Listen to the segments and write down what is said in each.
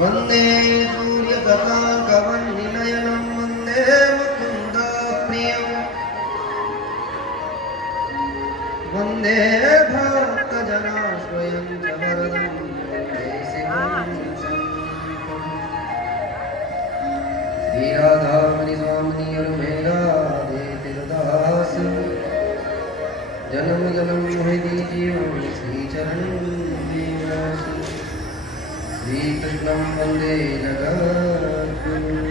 वंदे सूर्यतताकवन्निनयनं वंदे मुकुन्दप्रियं वंदे भक्तजनाश्रयं च वरदं वन्दे शिवं शङ्करं श्रीराधामणि स्वामिनि अरुमेरा दे तीर्थधाम जन्म जन्म हृदि जीवं श्रीचरणं श्रीकृष्णं वन्दे जगद्गुरुम्।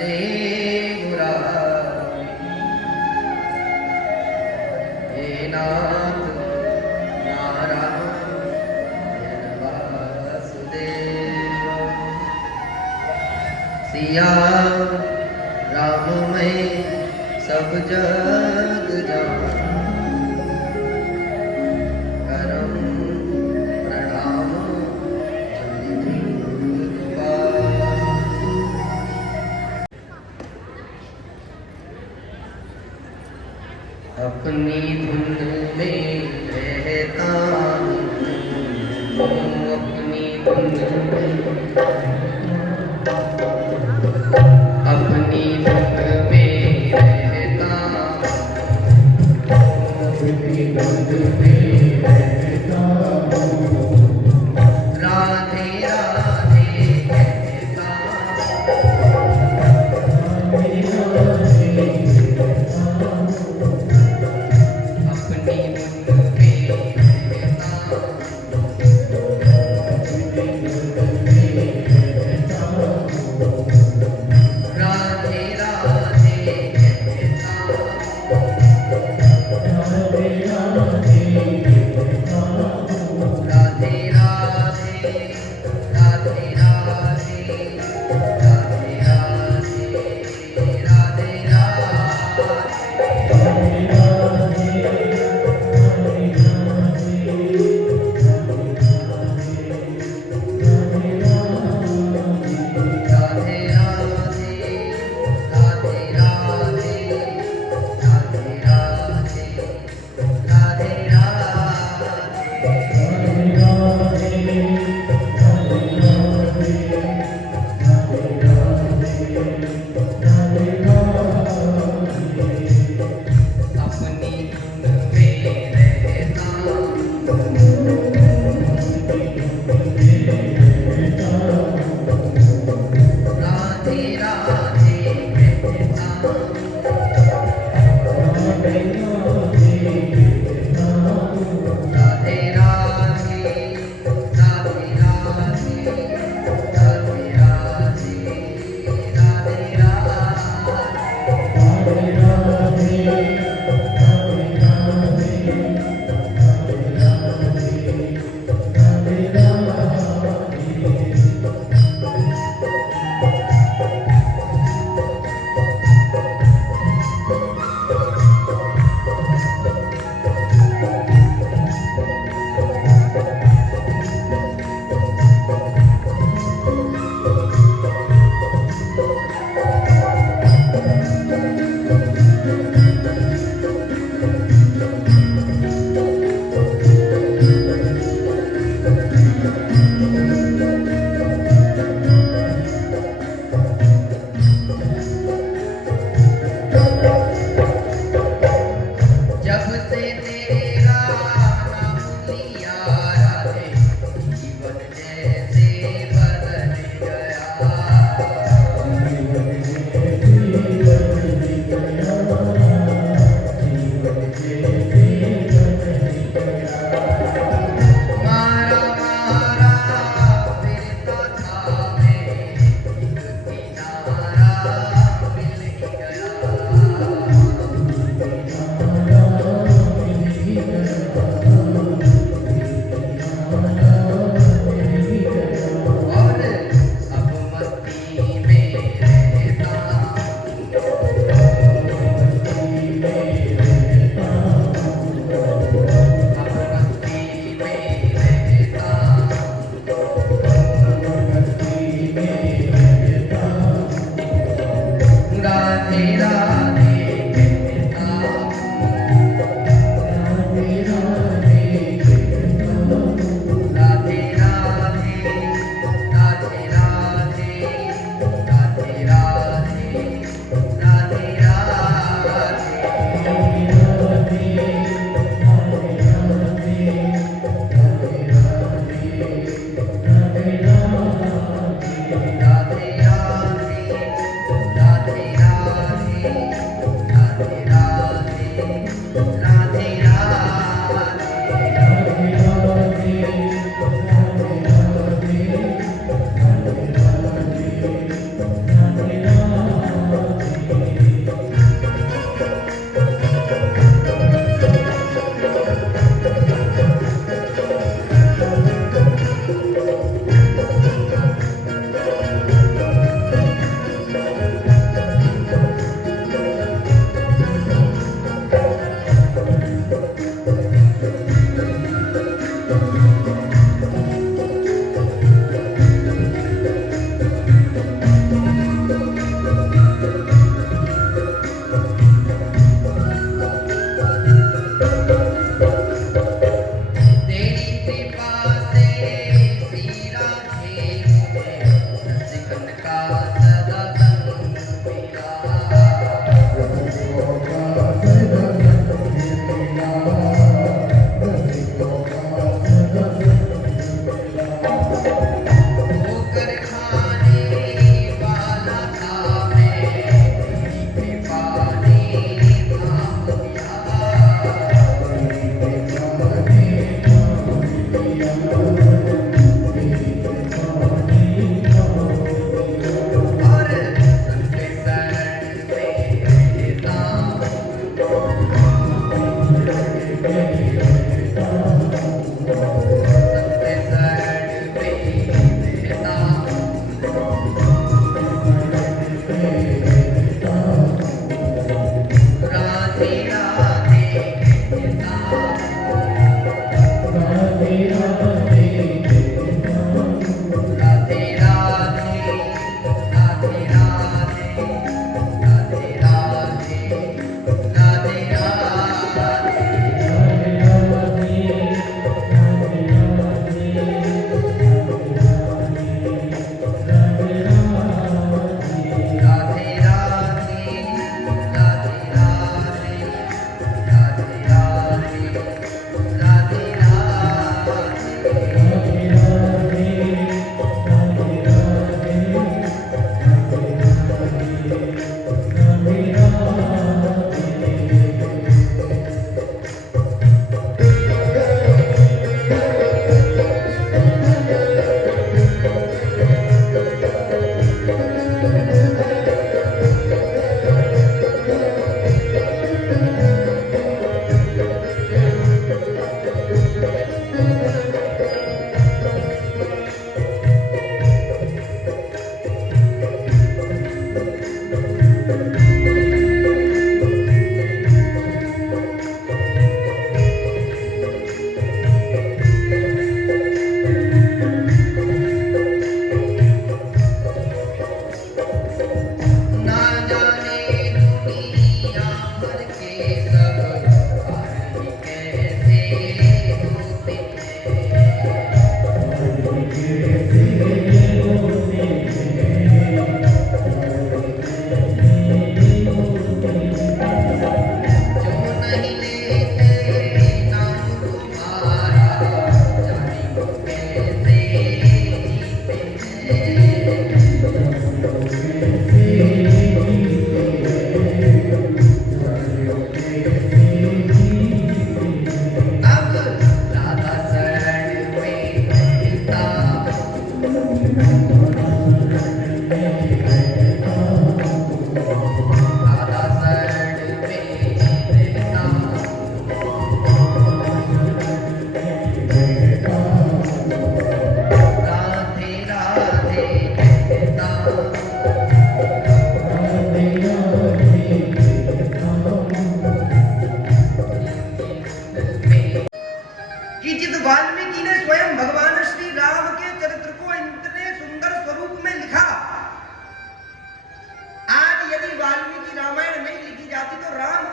भजे मुरारी हे नाथ नारायण वासुदेव सिया राम मैं सब जग जान करम प्रणाम अपनी धुन में रहता हूँ अपनी धुन में अपनी धुन में रहता अपनी धुन में रहता राधे राधे कहता अपनी धुन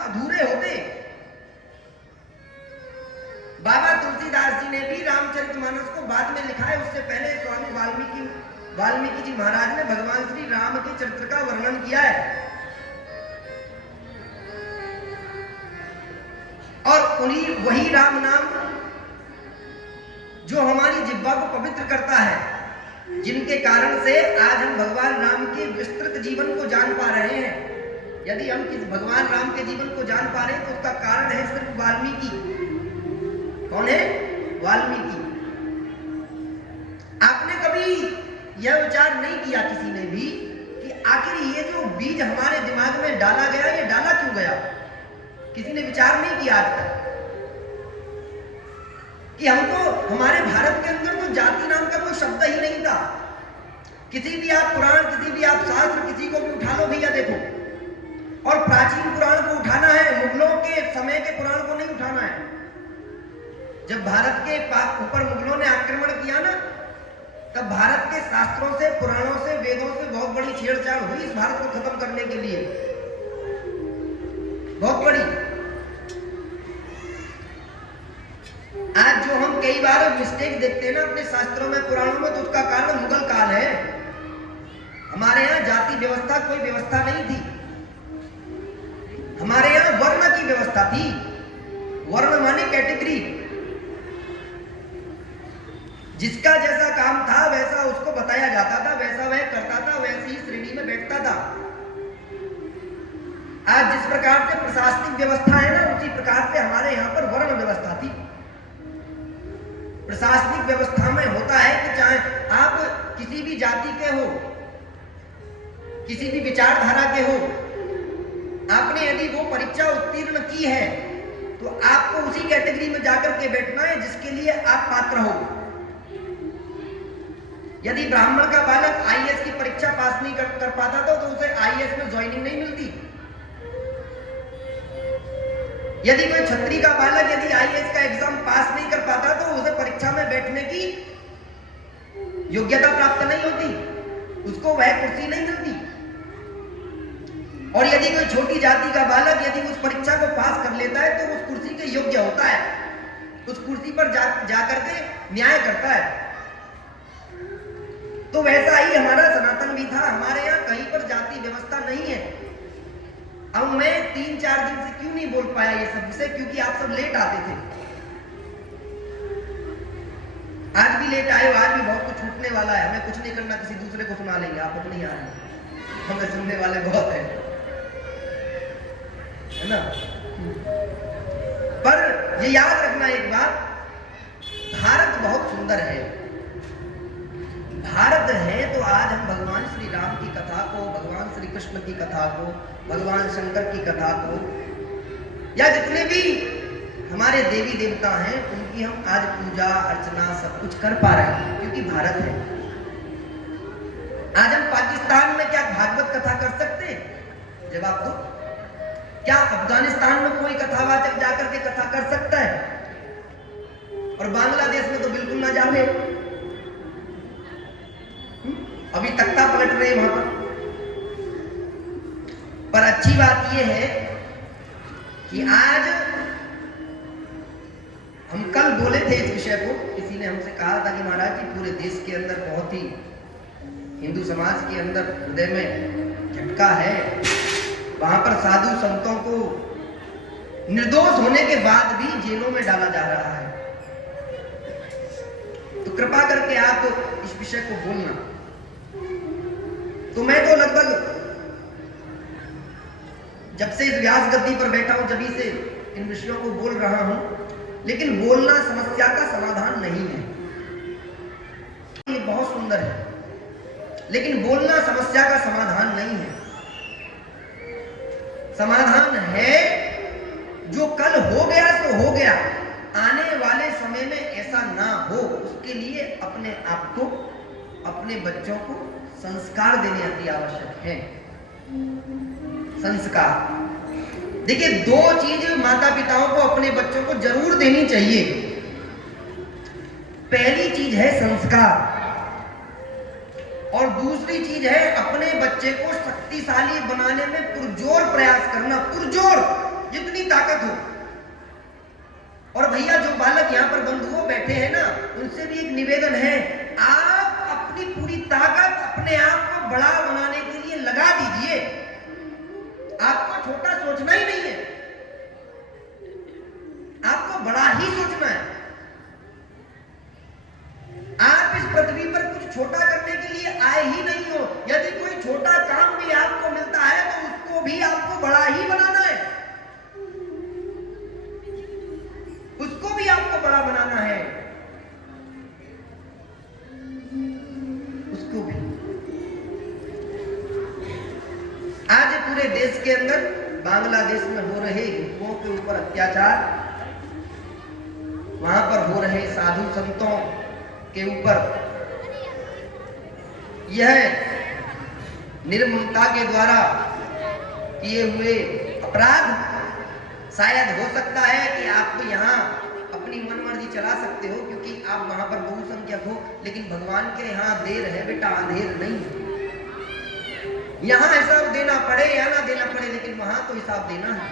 अधूरे होते। बाबा तुलसीदास जी ने भी रामचरितमानस को बाद में लिखा है, उससे पहले स्वामी वाल्मीकि जी महाराज ने भगवान श्री राम के चरित्र का वर्णन किया है। और उन्हीं वही राम नाम जो हमारी जिह्वा को पवित्र करता है, जिनके कारण से आज हम भगवान राम के विस्तृत जीवन को जान पा रहे हैं। यदि हम किस भगवान राम के जीवन को जान पा रहे हैं तो उसका कारण है सिर्फ वाल्मीकि। कौन है? वाल्मीकि। आपने कभी यह विचार नहीं किया किसी ने भी कि आखिर ये जो बीज हमारे दिमाग में डाला गया, ये डाला क्यों गया? किसी ने विचार नहीं किया आज तक कि हमको हमारे भारत के अंदर तो जाति नाम का कोई शब्द ही नहीं था। किसी भी आप पुराण, किसी भी आप शास्त्र, किसी को भी उठा लो भैया देखो, और प्राचीन पुराण को उठाना है, मुगलों के समय के पुराण को नहीं उठाना है। जब भारत के ऊपर मुगलों ने आक्रमण किया ना, तब भारत के शास्त्रों से, पुराणों से, वेदों से बहुत बड़ी छेड़छाड़ हुई इस भारत को खत्म करने के लिए, बहुत बड़ी। आज जो हम कई बार मिस्टेक देखते हैं ना अपने शास्त्रों में, पुराणों में, तो उसका कारण मुगल काल है। हमारे यहाँ जाति व्यवस्था कोई व्यवस्था नहीं थी। हमारे यहाँ वर्ण की व्यवस्था थी। वर्ण माने कैटेगरी, जिसका जैसा काम था वैसा उसको बताया जाता था, वैसा वह करता था, वैसी ही श्रेणी में बैठता था। आज जिस प्रकार से प्रशासनिक व्यवस्था है ना, उसी प्रकार से हमारे यहाँ पर वर्ण व्यवस्था थी। प्रशासनिक व्यवस्था में होता है कि चाहे आप किसी भी जाति के हो, किसी भी विचारधारा के हो, आपने यदि वो परीक्षा उत्तीर्ण की है तो आपको उसी कैटेगरी में जाकर के बैठना है जिसके लिए आप पात्र हो। यदि ब्राह्मण का बालक आईएएस की परीक्षा पास नहीं कर पाता तो उसे आईएएस में ज्वाइनिंग नहीं मिलती। यदि कोई क्षत्रिय का बालक यदि आईएएस का एग्जाम पास नहीं कर पाता तो उसे परीक्षा में बैठने की योग्यता प्राप्त नहीं होती, उसको वह कुर्सी नहीं मिलती। और यदि कोई छोटी जाति का बालक यदि उस परीक्षा को पास कर लेता है तो उस कुर्सी के योग्य होता है, उस कुर्सी पर जाकर के न्याय करता है। तो वैसा ही हमारा सनातन भी था। हमारे यहाँ कहीं पर जाति व्यवस्था नहीं है। अब मैं 3-4 दिन से क्यों नहीं बोल पाया ये सब विषय, क्योंकि आप सब लेट आते थे। आज भी लेट आए हो, आज भी बहुत कुछ छूटने वाला है। हमें कुछ नहीं करना, किसी दूसरे को सुना लेंगे, आप अपने यहाँ आए, हमें सुनने वाले बहुत है ना। पर ये याद रखना एक बात, भारत बहुत सुंदर है। भारत है तो आज हम भगवान श्री राम की कथा को, भगवान श्री कृष्ण की कथा को, भगवान शंकर की कथा को, या जितने भी हमारे देवी देवता हैं उनकी हम आज पूजा अर्चना सब कुछ कर पा रहे हैं क्योंकि भारत है। आज हम पाकिस्तान में क्या भागवत कथा कर सकते हैं? जवाब दो। क्या अफगानिस्तान में कोई कथावाचक जाकर के कथा कर सकता है? और बांग्लादेश में तो बिल्कुल ना जाने, अभी तख्ता पलट रहे वहां पर अच्छी बात यह है कि आज हम कल बोले थे इस विषय को, किसी ने हमसे कहा था कि महाराज जी पूरे देश के अंदर बहुत ही हिंदू समाज के अंदर हृदय में झटका है, वहां पर साधु संतों को निर्दोष होने के बाद भी जेलों में डाला जा रहा है। तो कृपा करके आप इस विषय को बोलना। तो मैं तो लगभग जब से इस व्यास गद्दी पर बैठा हूं जब से इन विषयों को बोल रहा हूं, लेकिन बोलना समस्या का समाधान नहीं है। ये बहुत सुंदर है, लेकिन बोलना समस्या का समाधान नहीं है। समाधान है जो कल हो गया सो हो गया, आने वाले समय में ऐसा ना हो, उसके लिए अपने आप को, अपने बच्चों को संस्कार देने अति आवश्यक है। संस्कार, देखिए दो चीज माता पिताओं को अपने बच्चों को जरूर देनी चाहिए। पहली चीज है संस्कार और दूसरी चीज है अपने बच्चे को शक्तिशाली बनाने में पुरजोर प्रयास करना। पुरजोर जितनी ताकत हो। और भैया जो बालक यहाँ पर बंधुओं बैठे हैं ना, उनसे भी एक निवेदन है, आप अपनी पूरी ताकत अपने आप को बड़ा बनाने के लिए लगा दीजिए। आपको छोटा सोचना ही नहीं है, आपको बड़ा ही सोचना है। आप इस पृथ्वी पर कुछ छोटा करने के लिए आए ही नहीं हो। यदि कोई छोटा काम भी आपको मिलता है तो उसको भी आपको बड़ा ही बनाना है, उसको भी आपको बड़ा बनाना है, उसको भी। आज पूरे देश के अंदर बांग्लादेश में हो रहे हिंदुओं के ऊपर अत्याचार, वहां पर हो रहे साधु संतों के ऊपर यह निर्ममता के द्वारा किए हुए अपराध, शायद हो सकता है कि आप यहाँ अपनी मनमर्जी चला सकते हो क्योंकि आप वहां पर बहुसंख्यक हो, लेकिन भगवान के यहाँ देर है बेटा, अंधेर नहीं है। यहाँ हिसाब देना पड़े या ना देना पड़े, लेकिन वहां तो हिसाब देना है।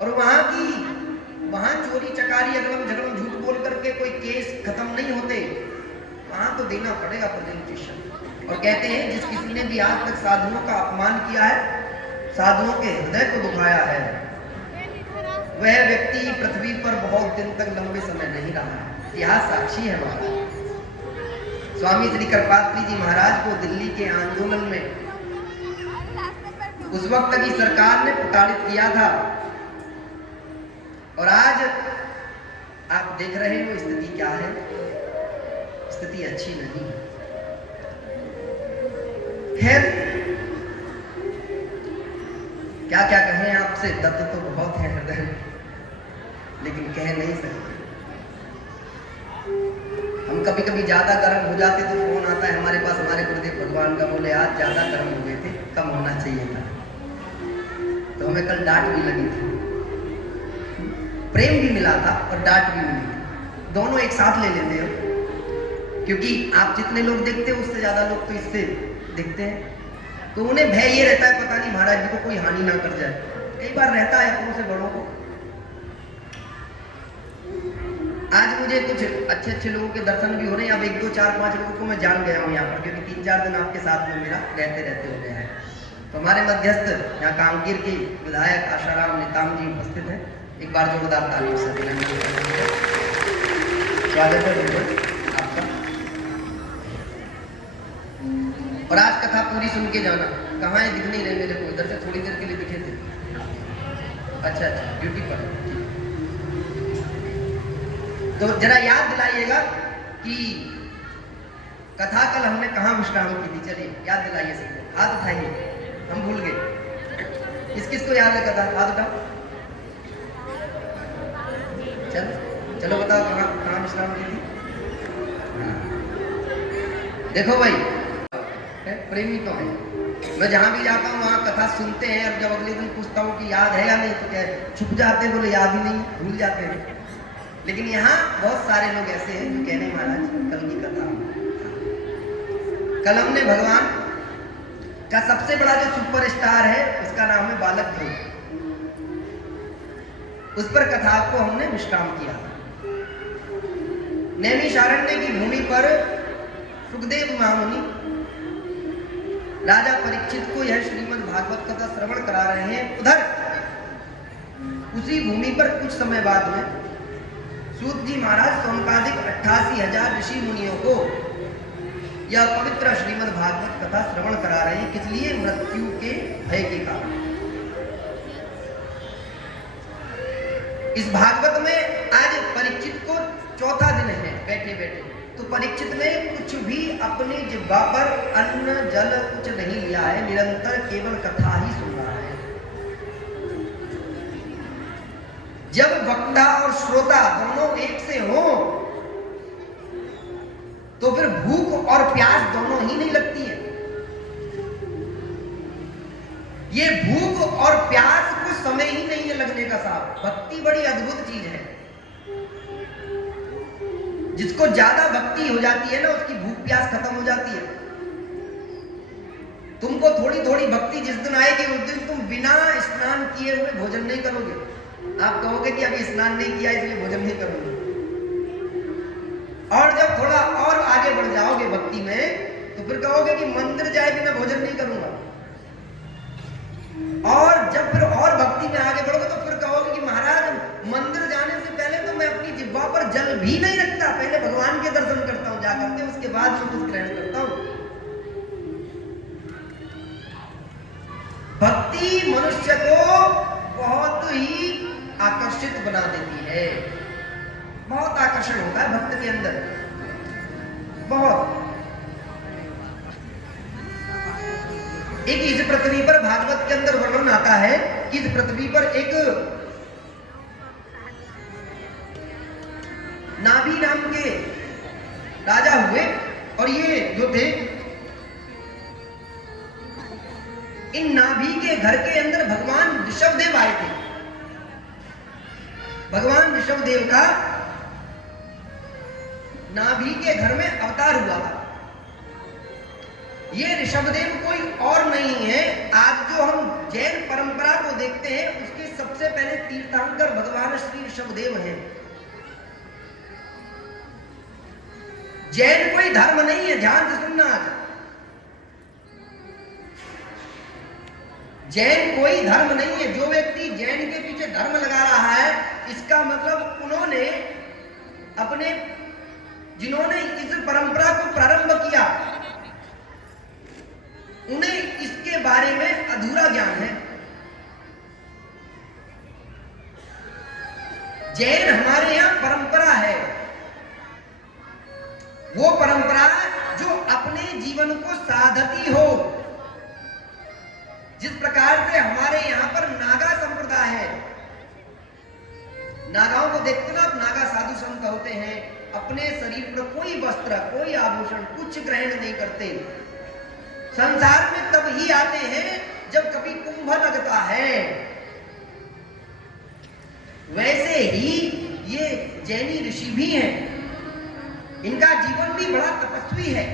और वहां चोरी चकारी अगड़म झगड़म झूठ बोल करके कोई केस खत्म नहीं होते, वहां तो देना पड़ेगा प्रेजेंटेशन। और कहते हैं जिस किसी ने भी आज तक साधुओं का अपमान किया है, साधुओं के हृदय को दुखाया है, वह व्यक्ति पृथ्वी पर बहुत दिन तक लंबे समय नहीं रहा है। इतिहास साक्षी है महाराज। स्वामी श्री कृपात्री जी महाराज को दिल्ली के आंदोलन में उस वक्त की सरकार ने प्रताड़ित किया था, और आज आप देख रहे हो स्थिति क्या है। स्थिति अच्छी नहीं है। खैर क्या क्या कहें आपसे, दत्त तो बहुत है हृदय, लेकिन कह नहीं सकते। हम कभी कभी ज्यादा गर्म हो जाते तो फोन आता है हमारे पास हमारे गुरुदेव भगवान का, बोले आज ज्यादा गर्म हो गए थे, कम होना चाहिए था। तो हमें कल डांट भी लगी थी, प्रेम भी मिला था और डांट भी मिली थी, दोनों एक साथ ले लेते हो। क्योंकि आप जितने लोग देखते हो उससे ज्यादा लोग तो इससे दिखते हैं, तो उन्हें भय ये रहता है पता नहीं महाराज जी को कोई हानि ना कर जाए। कई बार रहता है अपनों से बड़ों को। आज मुझे कुछ अच्छे अच्छे लोगों के दर्शन भी हो रहे हैं। अब 1 2 4 5 लोगों को मैं जान गया हूँ यहाँ पर, क्योंकि 3 4 दिन आपके साथ में मेरा रहते हो गया है। तो हमारे मध्यस्थ यहाँ कांकेर के विधायक आशाराम नेताम जी उपस्थित हैं। एक बार जोरदार तालियों से स्वागत है आपका। और आज कथा पूरी सुन के जाना। कहाँ है, दिख नहीं रहे मेरे को, इधर से थोड़ी देर के लिए दिखे थे। अच्छा ड्यूटी पर। तो जरा याद दिलाइएगा कि कथा कल हमने कहाँ विश्राम की थी। चलिए याद दिलाइए सबको, हाथ उठाइए, हम भूल गए। किस किस को याद है कथा, हाथ उठाओ। चलो बताओ कहाँ विश्राम की थी। देखो भाई, प्रेमी तो है, मैं जहां भी जाता हूँ वहां कथा सुनते हैं, और जब अगले दिन पूछता हूँ कि याद है या नहीं, तो क्या छुप जाते, बोले याद ही नहीं, भूल जाते हैं। लेकिन यहाँ बहुत सारे लोग ऐसे हैं जो कहने महाराज कल की कथा, कल हमने भगवान का सबसे बड़ा जो सुपरस्टार है उसका नाम है बालक ध्रुव, उस पर कथा को हमने विश्राम किया। नैमिषारण्य की भूमि पर सुखदेव महामुनि राजा परीक्षित को यह श्रीमद् भागवत कथा श्रवण करा रहे हैं। उधर उसी भूमि पर कुछ समय बाद में सूत जी महाराज सोमकादिक 88,000 ऋषि मुनियों को यह पवित्र श्रीमद् भागवत कथा श्रवण करा रहे हैं। किस लिए? मृत्यु के भय के कारण। इस भागवत में आज परीक्षित को चौथा दिन है बैठे बैठे, तो परीक्षित ने कुछ भी अपनी जिह्वा पर अन्न जल कुछ नहीं लिया है, निरंतर केवल कथा ही सुन रहा है। जब वक्ता और श्रोता दोनों एक से हो तो फिर भूख और प्यास दोनों ही नहीं लगती है। ये भूख और प्यास को समय ही नहीं है लगने का साहब। भक्ति बड़ी अद्भुत चीज है। जिसको ज्यादा भक्ति हो जाती है ना, उसकी भूख प्यास खत्म हो जाती है। तुमको थोड़ी थोड़ी भक्ति जिस दिन आएगी उस दिन तुम बिना स्नान किए हुए भोजन नहीं करोगे। आप कहोगे कि अभी स्नान नहीं किया इसलिए भोजन नहीं करूंगा। और जब थोड़ा और आगे बढ़ जाओगे भक्ति में तो फिर कहोगे कि मंदिर जाए बिना भोजन नहीं करूंगा। और जब फिर और भक्ति में आगे बढ़ोगे तो फिर कहोगे कि महाराज मंदिर जाने से पहले तो मैं अपनी जिह्वा पर जल भी नहीं रखता, पहले भगवान के दर्शन करता हूं जाकर के, उसके बाद मैं कुछ ग्रहण करता हूं। भक्ति मनुष्य को बहुत ही आकर्षित बना देती है, बहुत आकर्षण होता है भक्त के अंदर, बहुत। एक इस पृथ्वी पर भागवत के अंदर वर्णन आता है कि इस पृथ्वी पर एक नाभि नाम के राजा हुए और ये जो थे इन नाभि के घर के अंदर भगवान ऋषभदेव आए थे। भगवान ऋषभदेव का नाभि के घर में अवतार हुआ था। ये ऋषभदेव कोई और नहीं है, आज जो हम जैन परंपरा को देखते हैं उसके सबसे पहले तीर्थंकर भगवान श्री ऋषभदेव हैं। जैन कोई धर्म नहीं है, ध्यान से सुनना। आज जैन कोई धर्म नहीं है। जो व्यक्ति जैन के पीछे धर्म लगा रहा है इसका मतलब उन्होंने अपने जिन्होंने इस परंपरा को प्रारंभ किया उन्हें इसके बारे में अधूरा ज्ञान है। जैन हमारे यहां परंपरा है, वो परंपरा जो अपने जीवन को साधती हो। जिस प्रकार से हमारे यहां पर नागा संप्रदाय है, नागाओं को देखते ना आप, नागा साधु संत होते हैं, अपने शरीर पर कोई वस्त्र कोई आभूषण कुछ ग्रहण नहीं करते। संसार में तब ही आते हैं जब कभी कुंभ लगता है। वैसे ही ये जैनी ऋषि भी हैं, इनका जीवन भी बड़ा तपस्वी है।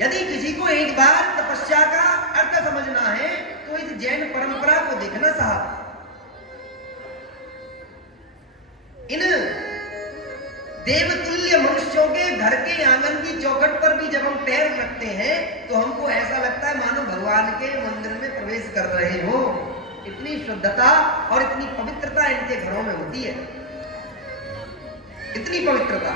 यदि किसी को एक बार तपस्या का अर्थ समझना है तो इस जैन परंपरा को देखना साहब। इन देवतुल्य मनुष्यों के घर के आंगन की चौखट पर भी जब हम पैर रखते हैं तो हमको ऐसा लगता है मानो भगवान के मंदिर में प्रवेश कर रहे हो। इतनी शुद्धता और इतनी पवित्रता इनके घरों में होती है, इतनी पवित्रता।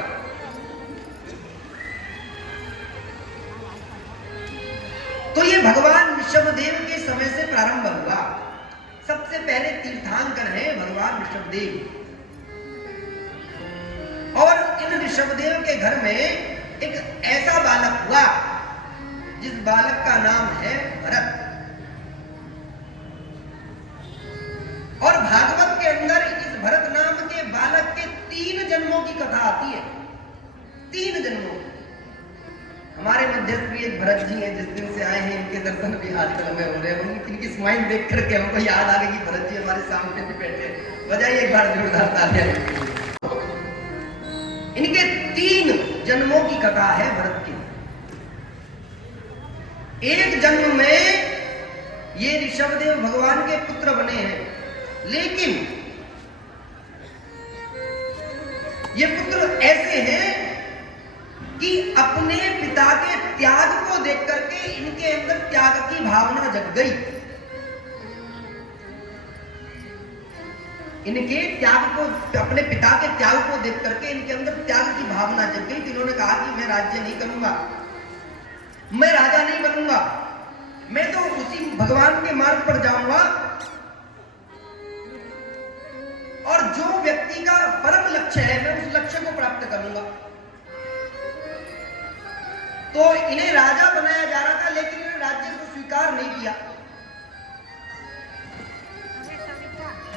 तो ये भगवान ऋषभदेव के समय से प्रारंभ हुआ। सबसे पहले तीर्थंकर हैं भगवान ऋषभदेव। और इन ऋषभदेव के घर में एक ऐसा बालक हुआ जिस बालक का नाम है भरत। और भागवत के अंदर इस भरत नाम के बालक के 3 जन्मों की कथा आती है। 3 जन्मों। हमारे मध्यस्थ भी एक भरत जी हैं, जिस दिन से आए हैं इनके दर्शन भी आजकल हमें हो रहे हैं। इनकी स्माइल देख करके हमको याद आ गई कि भरत जी हमारे सामने भी बैठे हैं। बजाइए एक बार जोरदार तालियां। इनके 3 जन्मों की कथा है भरत की। एक जन्म में ये ऋषभदेव भगवान के पुत्र बने हैं, लेकिन ये पुत्र ऐसे हैं कि अपने पिता के त्याग को देख करके इनके अंदर त्याग की भावना जग गई। इनके त्याग को, अपने पिता के त्याग को देख करके इनके अंदर त्याग की भावना जग गई। इन्होंने कहा कि मैं राज्य नहीं करूंगा, मैं राजा नहीं बनूंगा, मैं तो उसी भगवान के मार्ग पर जाऊंगा और जो व्यक्ति का परम लक्ष्य है मैं उस लक्ष्य को प्राप्त करूंगा। तो इन्हें राजा बनाया जा रहा था, लेकिन इन्होंने राज्य को स्वीकार नहीं किया।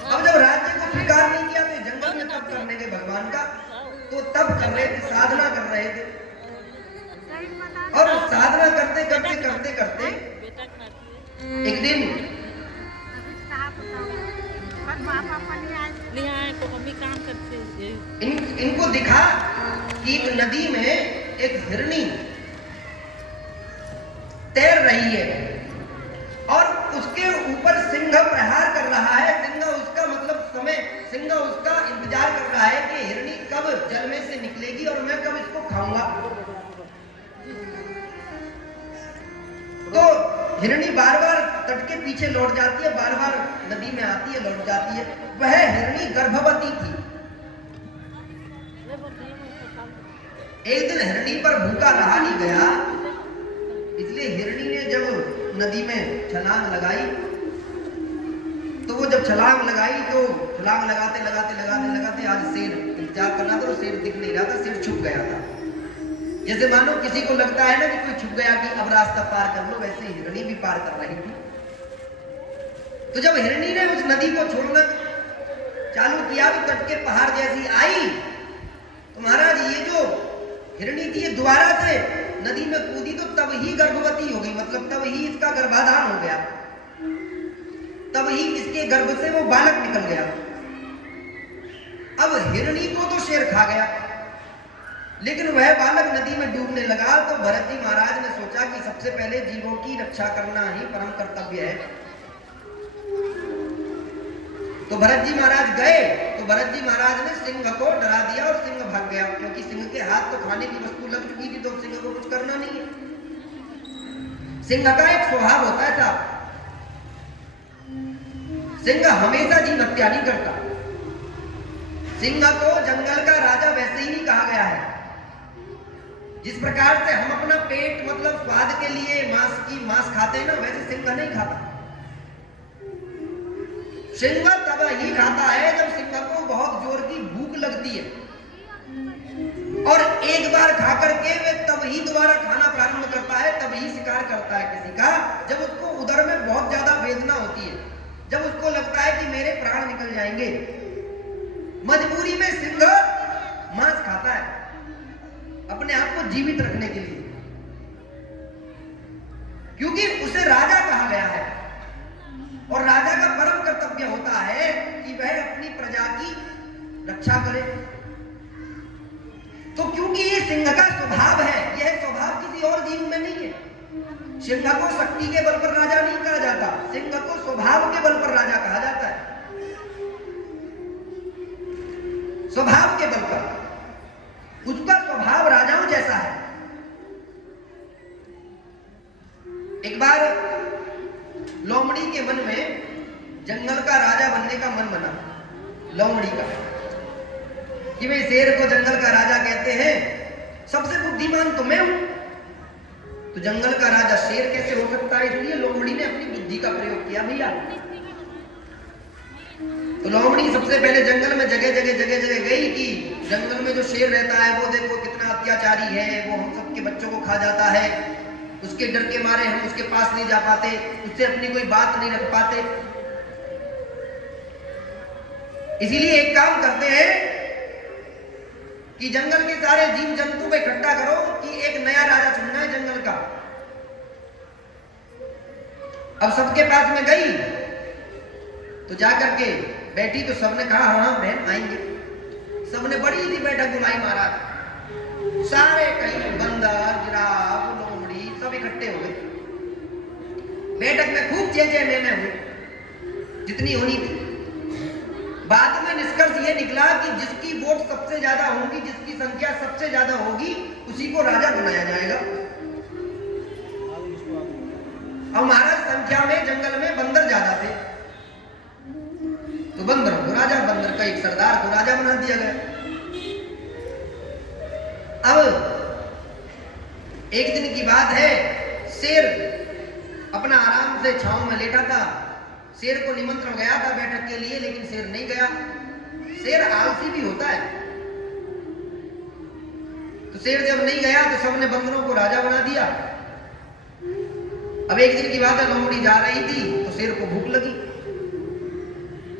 अब जब राज्य को स्वीकार नहीं किया तो जंगल में तप करने के भगवान का, तो तप कर रहे थे, साधना कर रहे थे। और साधना करते करते करते करते एक दिन इनको दिखा कि एक नदी में एक हिरनी रही है और उसके ऊपर सिंह प्रहार कर रहा है। सिंह उसका इंतजार कर रहा है कि हिरणी कब जल में से निकलेगी और मैं कब इसको खाऊंगा। तो हिरणी बार बार तट के पीछे लौट जाती है, बार बार नदी में आती है, लौट जाती है। वह हिरणी गर्भवती थी। एक दिन हिरणी पर भूखा रहा नहीं गया, इसलिए हिरणी ने जब नदी में छलांग लगाई तो वो जब छलांग लगाई तो छलांग लगाते लगाते लगाते लगाते आज शेर इंतजार करना था, तो शेर दिख नहीं रहा था, शेर छुप गया था। जैसे मानो किसी को लगता है ना कि कोई छुप गया कि अब रास्ता पार कर लो, वैसे हिरणी भी पार कर रही थी। तो जब हिरणी ने उस नदी को छोड़ना चालू किया तो तट के पहाड़ जैसी आई तो महाराज ये जो हिरणी थी ये दोबारा से नदी में कूदी तो तब ही गर्भवती हो गई, मतलब तब ही इसका गर्भाधान हो गया, तब ही इसके गर्भ से वो बालक निकल गया। अब हिरणी को तो शेर खा गया, लेकिन वह बालक नदी में डूबने लगा। तो भरत जी महाराज ने सोचा कि सबसे पहले जीवों की रक्षा करना ही परम कर्तव्य है। तो भरत जी महाराज गए तो भरत जी महाराज ने सिंह को डरा दिया और सिंह भाग गया, क्योंकि सिंह के हाथ तो खाने की वस्तु लग चुकी थी, तो सिंह को कुछ करना नहीं है। सिंह का एक स्वभाव होता है साहब, सिंह हमेशा जीव हत्या नहीं करता। सिंह को जंगल का राजा वैसे ही नहीं कहा गया है। जिस प्रकार से हम अपना पेट मतलब स्वाद के लिए मांस खाते हैं ना, वैसे सिंह नहीं खाता। सिंह तब ही खाता है जब सिंह को बहुत जोर की भूख लगती है, और एक बार खा करके वे तब ही दोबारा खाना प्रारंभ करता है, तब ही शिकार करता है किसी का, जब उसको उदर में बहुत ज्यादा वेदना होती है, जब उसको लगता है कि मेरे प्राण निकल जाएंगे। मजबूरी में सिंह मांस खाता है अपने आप को जीवित रखने के लिए, क्योंकि उसे राजा कहा गया है और राजा का परम कर्तव्य होता है कि वह अपनी प्रजा की रक्षा करे। तो क्योंकि ये सिंह का स्वभाव है, यह स्वभाव किसी और जीव में नहीं है। सिंह को शक्ति के बल पर राजा नहीं कहा जाता, सिंह को स्वभाव के बल पर राजा कहा जाता है। स्वभाव के बल पर उसका स्वभाव राजाओं जैसा है। एक बार लोमड़ी के मन में जंगल का राजा बनने का मन बना, लोमड़ी का, कि वे शेर को जंगल का राजा कहते हैं, सबसे बुद्धिमान तो मैं हूं, तो जंगल का राजा शेर कैसे हो सकता है। इसलिए लोमड़ी ने अपनी बुद्धि का प्रयोग किया भैया। तो लोमड़ी सबसे पहले जंगल में जगह जगह गई कि जंगल में जो शेर रहता है वो देखो कितना अत्याचारी है, वो हम सबके बच्चों को खा जाता है, उसके डर के मारे हम उसके पास नहीं जा पाते, उससे अपनी कोई बात नहीं रख पाते। इसीलिए एक काम करते हैं कि जंगल के सारे जीव जंतु को इकट्ठा करो कि एक नया राजा चुनना है जंगल का। अब सबके पास में गई तो जाकर के बैठी तो सबने कहा हाँ बहन आएंगे। सबने बड़ी सी बैठक बुलाई महाराज, सारे कहीं बंदर जिराफ लोमड़ी सब इकट्ठे हो गए। बैठक में खूब जय मैंने हुई जितनी होनी थी। बाद में निष्कर्ष ये निकला कि जिसकी वोट सबसे ज्यादा होगी, जिसकी संख्या सबसे ज्यादा होगी, उसी को राजा बनाया जाएगा। अब महाराज संख्या में जंगल में बंदर ज्यादा थे, तो बंदर को राजा, बंदर का एक सरदार को राजा बना दिया गया। अब एक दिन की बात है, शेर अपना आराम से छांव में लेटा था। शेर को निमंत्रण गया था बैठक के लिए, लेकिन शेर नहीं गया। शेर आलसी भी होता है, तो शेर जब नहीं गया तो सबने बंदरों को राजा बना दिया। अब एक दिन की बात है, लोमड़ी जा रही थी तो शेर को भूख लगी,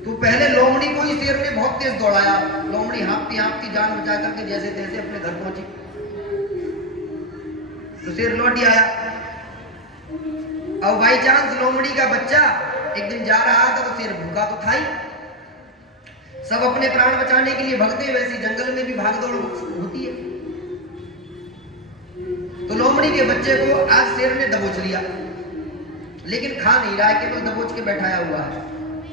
तो पहले लोमड़ी को ही शेर ने बहुत तेज दौड़ाया। लोमड़ी हाँफती हाँफती जान बचा करके जैसे तैसे अपने घर पहुंची, तो शेर लौट ही आया। अब बाई चांस लोमड़ी का बच्चा एक दिन जा रहा था तो शेर भूखा तो था ही। सब अपने प्राण बचाने के लिए भगते, वैसे जंगल में भी भागदौड़ होती है। तो लोमड़ी के बच्चे को आज शेर ने दबोच लिया। लेकिन खा नहीं रहा है, केवल दबोच के बैठाया हुआ है।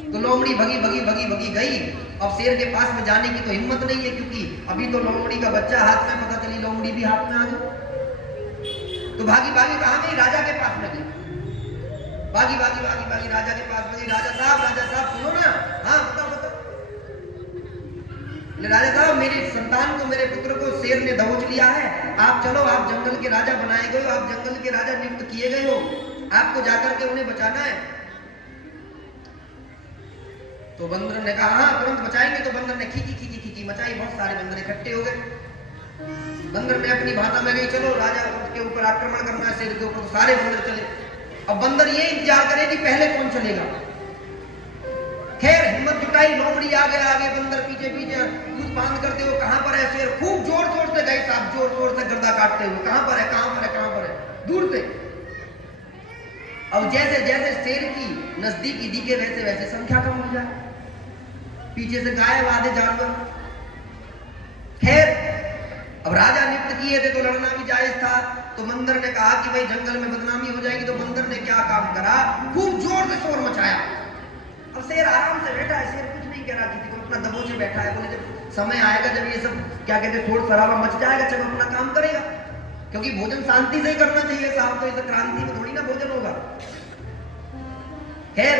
तो लोमड़ी भगी भगी भगी भगी गई। अब शेर के पास में जाने की तो हिम्मत नहीं है, क्योंकि अभी तो लोमड़ी का बच्चा हाथ में, पता चली लोमड़ी भी हाथ में आ गई। तो भागी भागी कहाँ गई? राजा के पास में गई। भागी भागी भागी भागी राजा के पास में गई। राजा साहब सुनो ना। हाँ बताओ बताओ। राजा साहब, मेरी संतान को, मेरे पुत्र को शेर ने दबोच लिया है। आप चलो, आप जंगल के राजा बनाए गए हो, आप जंगल के राजा नियुक्त किए गए हो, आपको जाकर के उन्हें बचाना है। तो बंदर ने कहा हाँ तुरंत बचाएंगे। तो बंदर ने खींची खींची खींची मचाई, बहुत सारे बंदर इकट्ठे हो गए। बंदर ने अपनी भाषा में गई, चलो राजा के ऊपर आक्रमण करना है, शेर के ऊपर। तो सारे बंदर चले। अब बंदर ये इंतजार करे कि पहले कौन चलेगा। खैर हिम्मत जुटाई, लोमड़ी आगे आगे, बंदर पीछे पीछे, कूद फांद करते हुए। कहां पर है शेर? खूब जोर जोर से गए साहब, जोर जोर से गर्दा काटते हुए। कहां पर है, कहां पर है, कहां पर है? दूर से। अब जैसे जैसे शेर की नजदीकी दिखे, वैसे वैसे संख्या कम हो जाए, पीछे से गायब आधे जानवर। खैर अब राजा नियुक्त किए थे तो लड़ना भी जायज था। तो बंदर ने कहा कि भाई जंगल में बदनामी हो जाएगी। तो बंदर ने क्या काम करा, खूब जोर से शोर मचाया। अब शेर आराम से बैठा है, शेर कुछ नहीं कह रहा, किसी को अपना दबोचे बैठा है। बोले जब समय आएगा, जब ये सब क्या कहते हैं शोर शराबा मच जाएगा, जब अपना काम करेगा, क्योंकि भोजन शांति से ही करना चाहिए साहब। तो इस क्रांति में थोड़ी ना भोजन होगा। खैर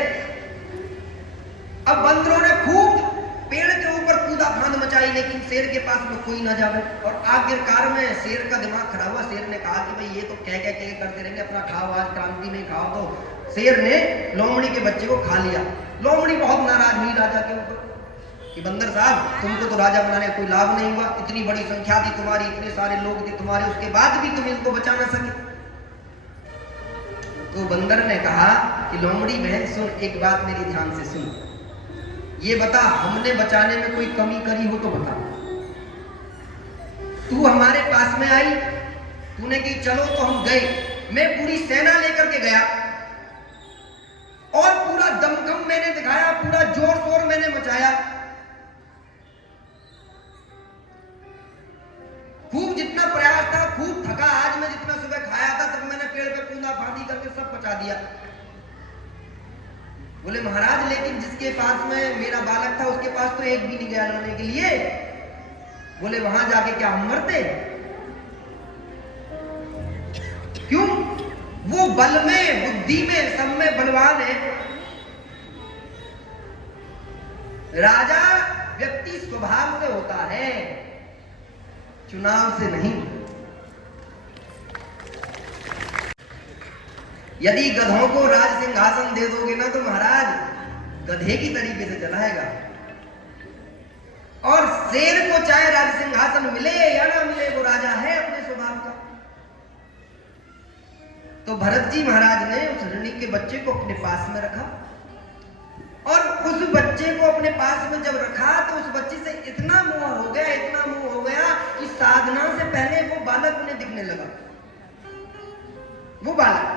अब बंदरों ने खूब पेड़ के ऊपर कूदा फांद मचाई, लेकिन शेर के पास में कोई ना जावे। और आखिरकार में शेर का दिमाग खराब हुआ। शेर ने कहा कि भाई ये तो कह करते रहेंगे, अपना खाओ, आज क्रांति में खाओ। तो शेर ने लोमड़ी के बच्चे को खा लिया। लोमड़ी बहुत नाराज हुई राजा के ऊपर कि बंदर साहब, तुमको तो राजा बनाने कोई लाभ नहीं हुआ, इतनी बड़ी संख्या थी तुम्हारी, इतने सारे लोग थे तुम्हारे, उसके बाद भी तुम इनको बचा ना सके। तो बंदर ने कहा कि लोमड़ी बहन सुन, एक बात मेरी ध्यान से सुन, ये बता हमने बचाने में कोई कमी करी हो तो बता। तू हमारे पास में आई, तूने कि चलो तो हम गए, मैं पूरी सेना लेकर के गया और पूरा दमखम मैंने दिखाया, पूरा जोर शोर मैंने मचाया, खूब जितना प्रयास था, खूब थका। आज मैं जितना सुबह खाया था सब मैंने पेड़ पे कूदा फांदी करके सब पचा दिया। बोले महाराज, लेकिन जिसके पास में मेरा बालक था उसके पास तो एक भी नहीं गया लाने के लिए। बोले वहां जाके क्या हम मरते? क्यों? वो बल में, बुद्धि में, सब में बलवान है। राजा व्यक्ति स्वभाव से होता है, चुनाव से नहीं। यदि गधों को राज सिंहासन दे दोगे ना तो महाराज गधे की तरीके से चलाएगा, और शेर को चाहे राज सिंहासन मिले या ना मिले, वो राजा है अपने स्वभाव का। तो भरत जी महाराज ने उस हिरणी के बच्चे को अपने पास में रखा, और उस बच्चे को अपने पास में जब रखा तो उस बच्चे से इतना मोह हो गया, इतना मोह हो गया कि साधना से पहले वो बालक उन्हें दिखने लगा। वो बालक,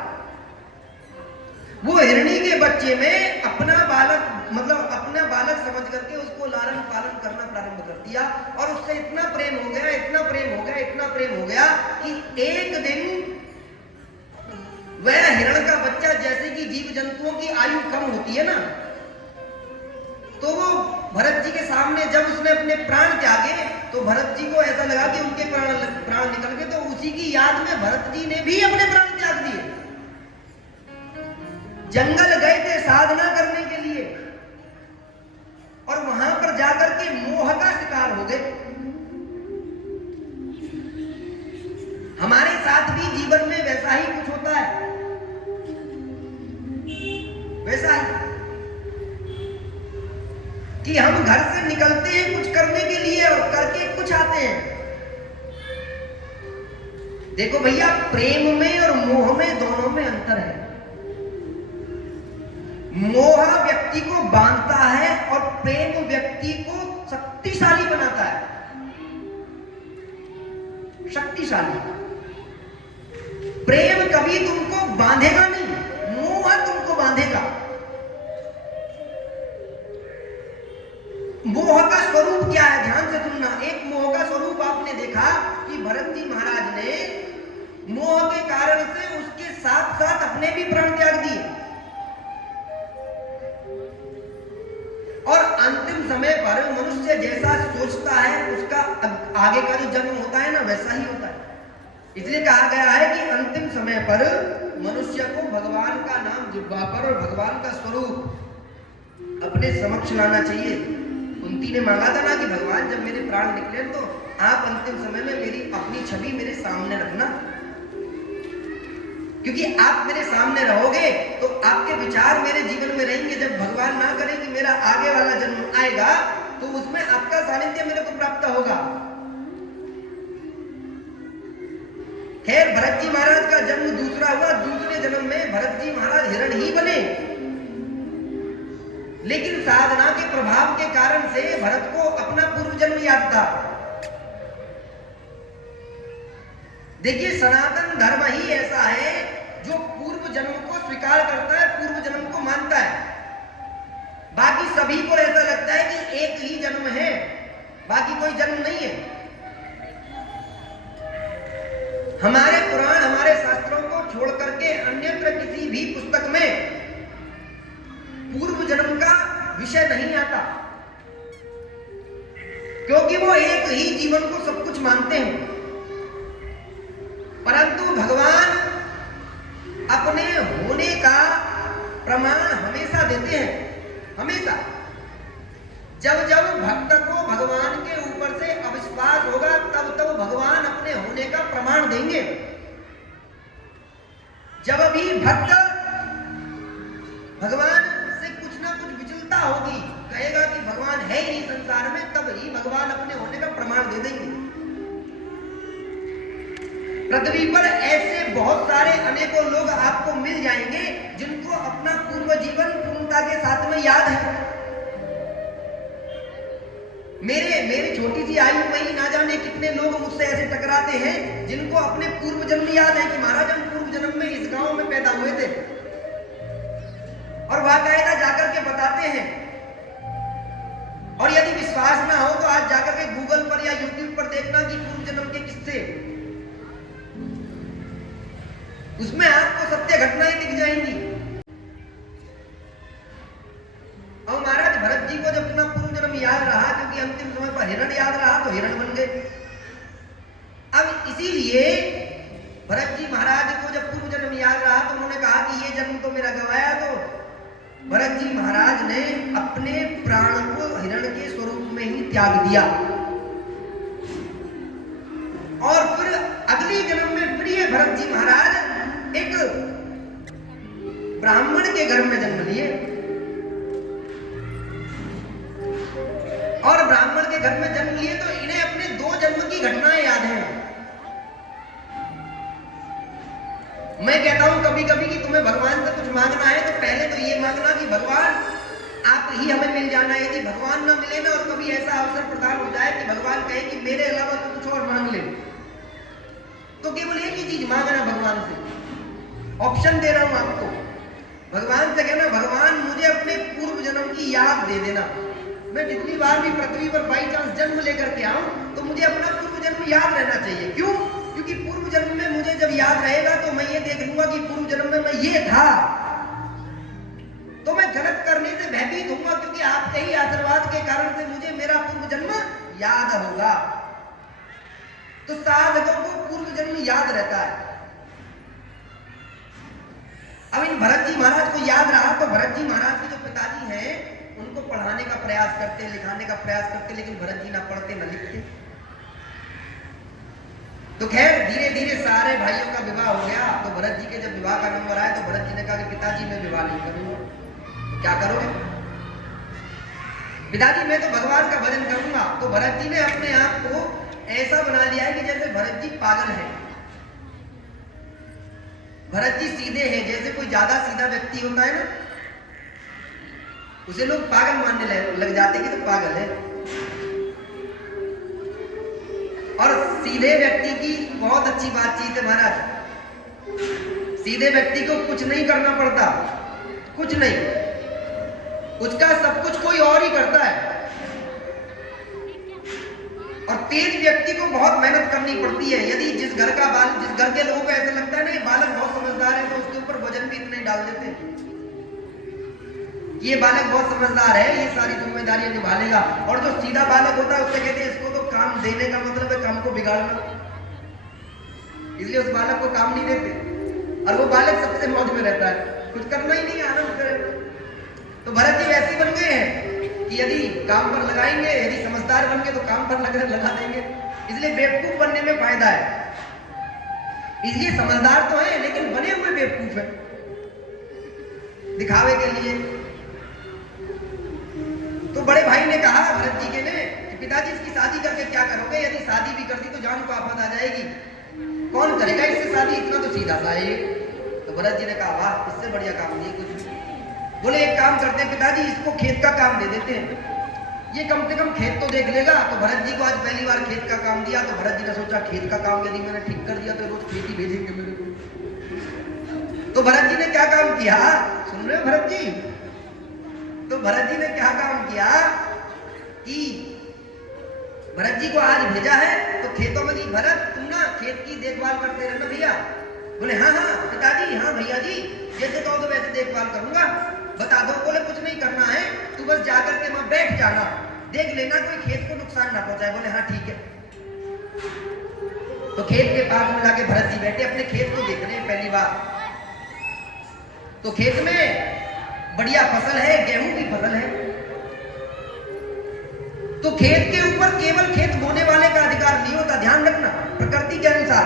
वो हिरणी के बच्चे में अपना बालक, मतलब अपना बालक समझ करके उसको लालन पालन करना प्रारंभ कर दिया। और उससे इतना प्रेम हो गया, इतना प्रेम हो गया, इतना प्रेम हो गया कि एक दिन वह हिरण का बच्चा, जैसे कि जीव जंतुओं की आयु कम होती है ना, तो वो भरत जी के सामने जब उसने अपने प्राण त्यागे तो भरत जी को ऐसा लगा कि उनके प्राण निकल गए। तो उसी की याद में भरत जी ने भी अपने प्राण त्याग दिए, जंगल गए थे साधना करने के लिए, और वहां पर जाकर के मोह का शिकार हो गए। हमारे साथ भी जीवन में वैसा ही कुछ होता है, वैसा ही कि हम घर से निकलते हैं कुछ करने के लिए और करके कुछ आते हैं। देखो भैया, प्रेम में और मोह में, दोनों में अंतर है। मोह व्यक्ति को बांधता है और प्रेम व्यक्ति को शक्तिशाली बनाता है, शक्तिशाली। प्रेम कभी तुमको बांधेगा नहीं, मोह तुमको बांधेगा। मोह का स्वरूप क्या है, ध्यान से सुनना। एक मोह का स्वरूप आपने देखा कि भरत जी महाराज ने मोह के कारण से उसके साथ साथ अपने भी प्राण त्याग दिए। समय पर मनुष्य जैसा सोचता है उसका आगे का जो जन्म होता है ना वैसा ही होता है। इसलिए कहा गया है कि अंतिम समय पर मनुष्य को भगवान का नाम जिह्वा पर और भगवान का स्वरूप अपने समक्ष लाना चाहिए। कुंती ने मांगा था ना कि भगवान जब मेरे प्राण निकले तो आप अंतिम समय में मेरी अपनी छवि मेरे सामने रखना, क्योंकि आप मेरे सामने रहोगे तो आपके विचार मेरे जीवन में रहेंगे। जब भगवान ना करे कि मेरा आगे वाला जन्म आएगा तो उसमें आपका सानिध्य मेरे को प्राप्त होगा। खैर भरत जी महाराज का जन्म दूसरा हुआ, दूसरे जन्म में भरत जी महाराज हिरण ही बने, लेकिन साधना के प्रभाव के कारण से भरत को अपना पूर्व जन्म याद था। देखिए सनातन धर्म ही ऐसा है जो पूर्व जन्म को स्वीकार करता है, पूर्व जन्म को मानता है। बाकी सभी को ऐसा लगता है कि एक ही जन्म है, बाकी कोई जन्म नहीं है। हमारे पुराण हमारे शास्त्रों को छोड़ करके अन्यत्र किसी भी पुस्तक में पूर्व जन्म का विषय नहीं आता, क्योंकि वो एक ही जीवन को सब कुछ मानते हैं। परंतु भगवान अपने होने का प्रमाण हमेशा देते हैं, हमेशा। जब जब भक्त को भगवान के ऊपर से अविश्वास होगा तब तब भगवान अपने होने का प्रमाण देंगे। जब भी भक्त भगवान से कुछ ना कुछ विचलता होगी, कहेगा कि भगवान है ही नहीं संसार में, तब ही भगवान अपने होने का प्रमाण दे देंगे। पृथ्वी पर ऐसे बहुत सारे अनेकों लोग आपको मिल जाएंगे जिनको अपना पूर्व जीवन पूर्णता के साथ में याद है। मेरे छोटी सी आयु में ही ना जाने कितने लोग मुझसे ऐसे टकराते हैं जिनको अपने पूर्व जन्म याद है कि महाराज हम पूर्व जन्म में इस गांव में पैदा हुए थे, और बाकायदा जाकर के बताते हैं। और यदि विश्वास ना हो तो आज जाकर के गूगल पर या यूट्यूब पर देखना कि पूर्व जन्म के किस्से, उसमें आपको सत्य घटनाएं दिख जाएंगी। और महाराज भरत जी को जब अपना पूर्व जन्म याद रहा, क्योंकि अंतिम समय पर हिरण याद रहा तो हिरण बन गए। अब इसीलिए भरत जी महाराज को जब पूर्व जन्म याद रहा तो उन्होंने कहा कि ये जन्म तो मेरा गवाया, तो भरत जी महाराज ने अपने प्राण को हिरण के स्वरूप में ही त्याग दिया। और फिर अगले जन्म में प्रिय भरत जी महाराज एक ब्राह्मण के घर में जन्म लिए, और ब्राह्मण के घर में जन्म लिए तो इन्हें अपने 2 जन्म की घटनाएं याद हैं। मैं कहता हूं कभी कभी कि तुम्हें भगवान से कुछ मांगना है तो पहले तो ये मांगना कि भगवान आप ही हमें मिल जाना। यदि भगवान ना मिले ना और कभी ऐसा अवसर प्रदान हो जाए कि भगवान कहे कि मेरे अलावा तो कुछ और मांग ले, तो केवल एक ही चीज मांगना भगवान से। ऑप्शन दे रहा हूं आपको, भगवान से कहना भगवान मुझे अपने पूर्व जन्म की याद दे देना। मैं जितनी बार भी पृथ्वी पर बाई चांस जन्म लेकर के आऊं तो मुझे अपना पूर्व जन्म याद रहना चाहिए। क्यों? क्योंकि पूर्व जन्म में मुझे जब याद रहेगा तो मैं ये देख लूंगा कि पूर्व जन्म में मैं ये था, तो मैं गलत करने से भयभीत होऊंगा, क्योंकि आपके ही आशीर्वाद के कारण से मुझे मेरा पूर्व जन्म याद होगा। तो साधकों को पूर्व जन्म याद रहता है। अब इन भरत जी महाराज को याद रहा तो भरत जी महाराज के जो पिताजी हैं उनको पढ़ाने का प्रयास करते, लिखाने का प्रयास करते, लेकिन भरत जी ना पढ़ते ना लिखते। तो खैर धीरे धीरे सारे भाइयों का विवाह हो गया। तो भरत जी के जब विवाह का नंबर आया तो भरत जी ने कहा कि पिताजी मैं विवाह नहीं करूंगा। तो क्या करोगे? पिताजी मैं तो भगवान का भजन करूंगा। तो भरत जी ने अपने आप को ऐसा बना लिया है कि जैसे भरत जी पागल है। भरत जी सीधे हैं, जैसे कोई ज्यादा सीधा व्यक्ति होता है ना उसे लोग पागल मानने लग जाते कि तो पागल है। और सीधे व्यक्ति की बहुत अच्छी बातचीत है महाराज। सीधे व्यक्ति को कुछ नहीं करना पड़ता, कुछ नहीं, उसका सब कुछ कोई और ही करता है। और तेज व्यक्ति को बहुत मेहनत करनी पड़ती है। यदि जिस घर के लोगों को ऐसा लगता है ना ये बालक बहुत समझदार है तो उसके ऊपर वजन भी इतने डाल देते हैं। कि ये बालक बहुत समझदार है, ये सारी जिम्मेदारियां निभा लेगा। और जो सीधा बालक होता है उससे कहते हैं इसको तो काम देने का मतलब है काम को बिगाड़ना, इसलिए उस बालक को काम नहीं देते। और वो बालक सबसे मौज में रहता है, कुछ करना ही नहीं, आनंद करे। तो भरत जी वैसे बन गए हैं कि यदि काम पर लगाएंगे, यदि समझदार बन गए तो काम पर लगा देंगे। इसलिए बेवकूफ बनने में फायदा है। इसलिए समझदार तो है लेकिन बने हुए बेवकूफ है, दिखावे के लिए। तो बड़े भाई ने कहा भरत जी के ने कि पिताजी इसकी शादी करके क्या करोगे? यदि शादी भी कर दी तो जान को आफत आ जाएगी, कौन करेगा इससे शादी? इतना तो सीधा सा है। तो भरत जी ने कहा वाह, इससे बढ़िया काम नहीं कुछ। बोले एक काम करते हैं पिताजी, इसको खेत का काम दे देते हैं, ये कम से कम खेत तो देख लेगा। तो भरत जी को आज पहली बार खेत का काम दिया। तो भरत जी ने सोचा खेत का काम यदि मैंने ठीक कर दिया तो रोज खेती भेजेंगे मेरे को। तो भरत जी ने क्या काम किया, सुन रहे हो भरत जी? तो भरत जी ने क्या काम किया कि भरत जी को आज भेजा है तो खेतों में, भरत तुम ना खेत की देखभाल करते रहना भैया। बोले हाँ हाँ पिताजी, हाँ भैया जी, जैसे कहो तो वैसे देखभाल करूंगा, बता दो। बोले कुछ नहीं करना है, तू बस जाकर के वहां बैठ जाना, देख लेना कोई खेत को नुकसान ना पहुंचाए। बोले हाँ ठीक है। तो खेत के पास में जाके भरत जी बैठे, अपने खेत को देख रहे हैं पहली बार। तो खेत में बढ़िया फसल है, गेहूं की फसल है। तो खेत के ऊपर केवल खेत बोने वाले का अधिकार नहीं होता, ध्यान रखना। प्रकृति के अनुसार,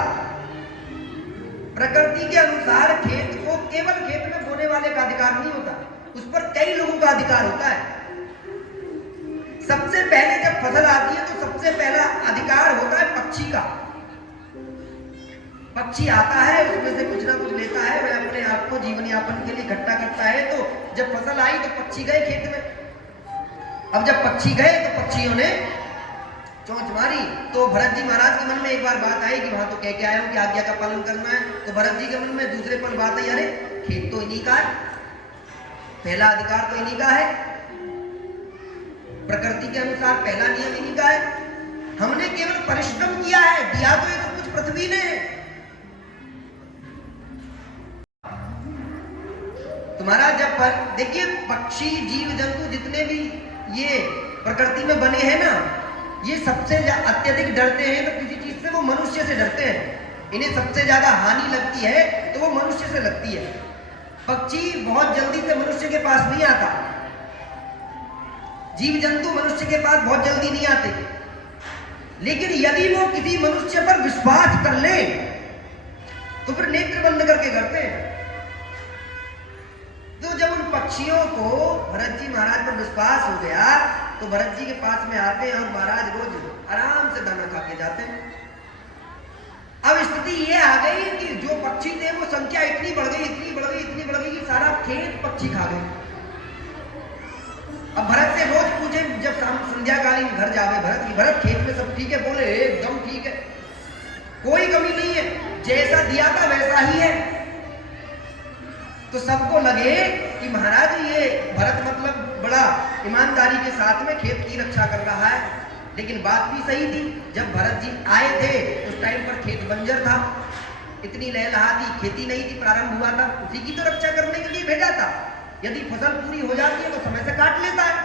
प्रकृति के अनुसार खेत को केवल खेत में बोने वाले का अधिकार नहीं होता, उस पर कई लोगों का अधिकार होता है। सबसे पहले जब फसल आती है तो सबसे पहला अधिकार होता है पक्षी का। पक्षी आता है, उसमें से कुछ ना कुछ लेता है, वह अपने आप को जीवन यापन के लिए इकट्ठा करता है। तो जब फसल आई तो पक्षी गए खेत में। अब जब पक्षी गए तो पक्षियों ने चोंच मारी। तो भरत जी महाराज के मन में एक बार बात आई कि वहां तो कह के आया हूं कि आज्ञा का पालन करना है। तो भरत जी के मन में दूसरे पल बात आई, अरे खेत तो इन्हीं का है, पहला अधिकार तो इन्हीं का है, प्रकृति के अनुसार पहला नियम इन्हीं का है। हमने केवल परिश्रम किया है, दिया तो ये सब कुछ पृथ्वी ने। तुम्हारा जब पर देखिए, पक्षी जीव जंतु जितने भी ये प्रकृति में बने हैं ना, ये सबसे अत्यधिक डरते हैं तो किसी चीज से वो मनुष्य से डरते हैं। इन्हें सबसे ज्यादा हानि लगती है तो वो मनुष्य से लगती है। पक्षी बहुत जल्दी से मनुष्य के पास नहीं आता, जीव जंतु मनुष्य के पास बहुत जल्दी नहीं आते। लेकिन यदि वो किसी मनुष्य पर विश्वास कर ले तो फिर नेत्र बंद करके करते हैं। तो जब उन पक्षियों को भरत जी महाराज पर विश्वास हो गया तो भरत जी के पास में आते हैं और महाराज रोज आराम से दाना खा के जाते हैं। अब स्थिति ये आ गई कि जो पक्षी थे वो संख्या इतनी बढ़ गई, इतनी बढ़ गई, इतनी बढ़ गई कि सारा खेत पक्षी खा गए। अब भरत से रोज पूछे, जब शाम संध्याकालीन घर जावे भरत की, भरत खेत में सब ठीक है? बोले एकदम ठीक है, कोई कमी नहीं है, जैसा दिया था वैसा ही है। तो सबको लगे कि महाराज ये भरत मतलब बड़ा ईमानदारी के साथ में खेत की रक्षा कर रहा है। लेकिन बात भी सही थी, जब भरत जी आए थे उस टाइम पर खेत बंजर था, इतनी लहलहाती खेती नहीं थी, प्रारंभ हुआ था, उसी की तो रक्षा करने के लिए भेजा था। यदि फसल पूरी हो जाती है तो समय से काट लेता है।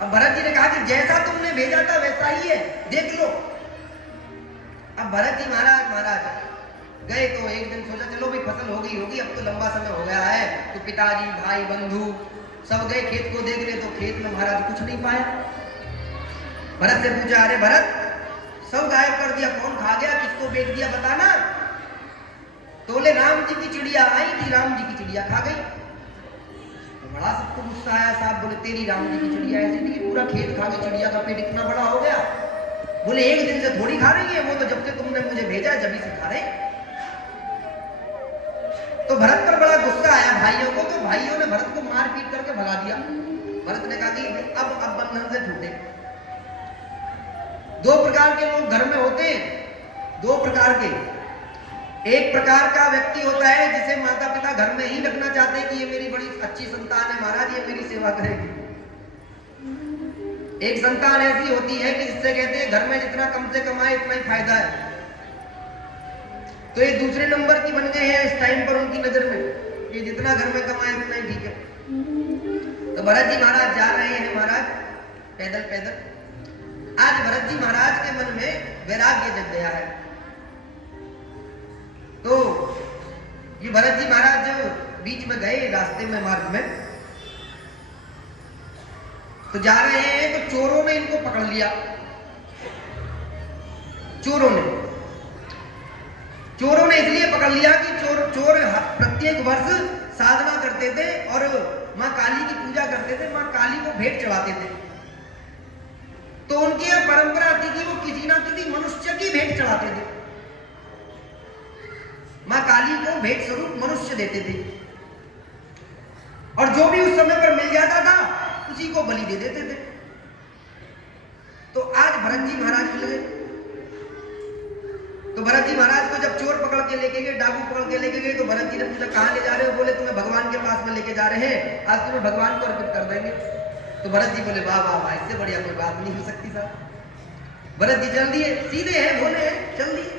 अब भरत जी ने कहा कि जैसा तुमने भेजा था वैसा ही है, देख लो। अब भरत जी महाराज गए तो एक दिन सोचा चलो भाई फसल हो गई होगी, अब तो लंबा समय हो गया है। तो पिताजी भाई बंधु सब गए खेत को देखने, तो खेत में महाराज कुछ नहीं पाया। भरत से पूछा, अरे भरत सब गायब कर दिया, कौन खा गया, किसको बेच दिया बताना। तो बोले राम जी की चिड़िया आई थी, राम जी की चिड़िया खा गई। तो बड़ा सबको गुस्सा आया साहब। बोले तेरी राम जी की चिड़िया ऐसी थी कि पूरा खेत खा गई, चिड़िया का पेट इतना बड़ा हो गया। बोले एक दिन से थोड़ी खा रही है, वो तो जब से तुमने मुझे भेजा जब ही से खा रहे। तो भरत पर बड़ा गुस्सा आया भाइयों को, तो भाइयों ने भरत को मार पीट करके भगा दिया। भरत ने कहा कि अब बंधन से छूटे। दो प्रकार के लोग घर में होते हैं, दो प्रकार के। एक प्रकार का व्यक्ति होता है जिसे माता पिता घर में ही रखना चाहते हैं कि ये मेरी बड़ी अच्छी संतान है, महाराज ये मेरी सेवा करेगी। एक संतान ऐसी होती है कि जिससे कहते हैं घर में जितना कम से कमाए इतना ही फायदा है। तो ये दूसरे नंबर की बन गए हैं इस टाइम पर उनकी नजर में, ये जितना घर में कमाए उतना ही ठीक है। तो भरत जी महाराज जा रहे हैं महाराज पैदल पैदल। आज भरत जी महाराज के मन में वैराग्य जग गया है। तो ये भरत जी महाराज जब बीच में गए रास्ते में मार्ग में तो जा रहे हैं तो चोरों ने इनको पकड़ लिया। चोरों ने इसलिए पकड़ लिया कि चोर प्रत्येक वर्ष साधना करते थे और मां काली की पूजा करते थे, मां काली को भेंट चढ़ाते थे। तो उनकी यह परंपरा थी कि वो किसी ना किसी मनुष्य की भेंट चढ़ाते थे। मां काली को भेंट स्वरूप मनुष्य देते थे और जो भी उस समय पर मिल जाता था उसी को बलि दे देते थे। तो आज भरत जी महाराज मिल गए। तो भरत जी महाराज को जब चोर पकड़ के लेके गए, डाकू पकड़ के लेके गए, तो भरत जी ने पूछा कहां ले जा रहे हो? बोले तुम्हें भगवान के पास में लेके जा रहे हैं, आज तुम्हें भगवान को अर्पित कर देंगे। तो भरत जी बोले वाह वाह वाह, इससे बढ़िया कोई बात नहीं हो सकती साहब। भरत जी चल दिए, सीधे हैं, भोले हैं, चल दिए।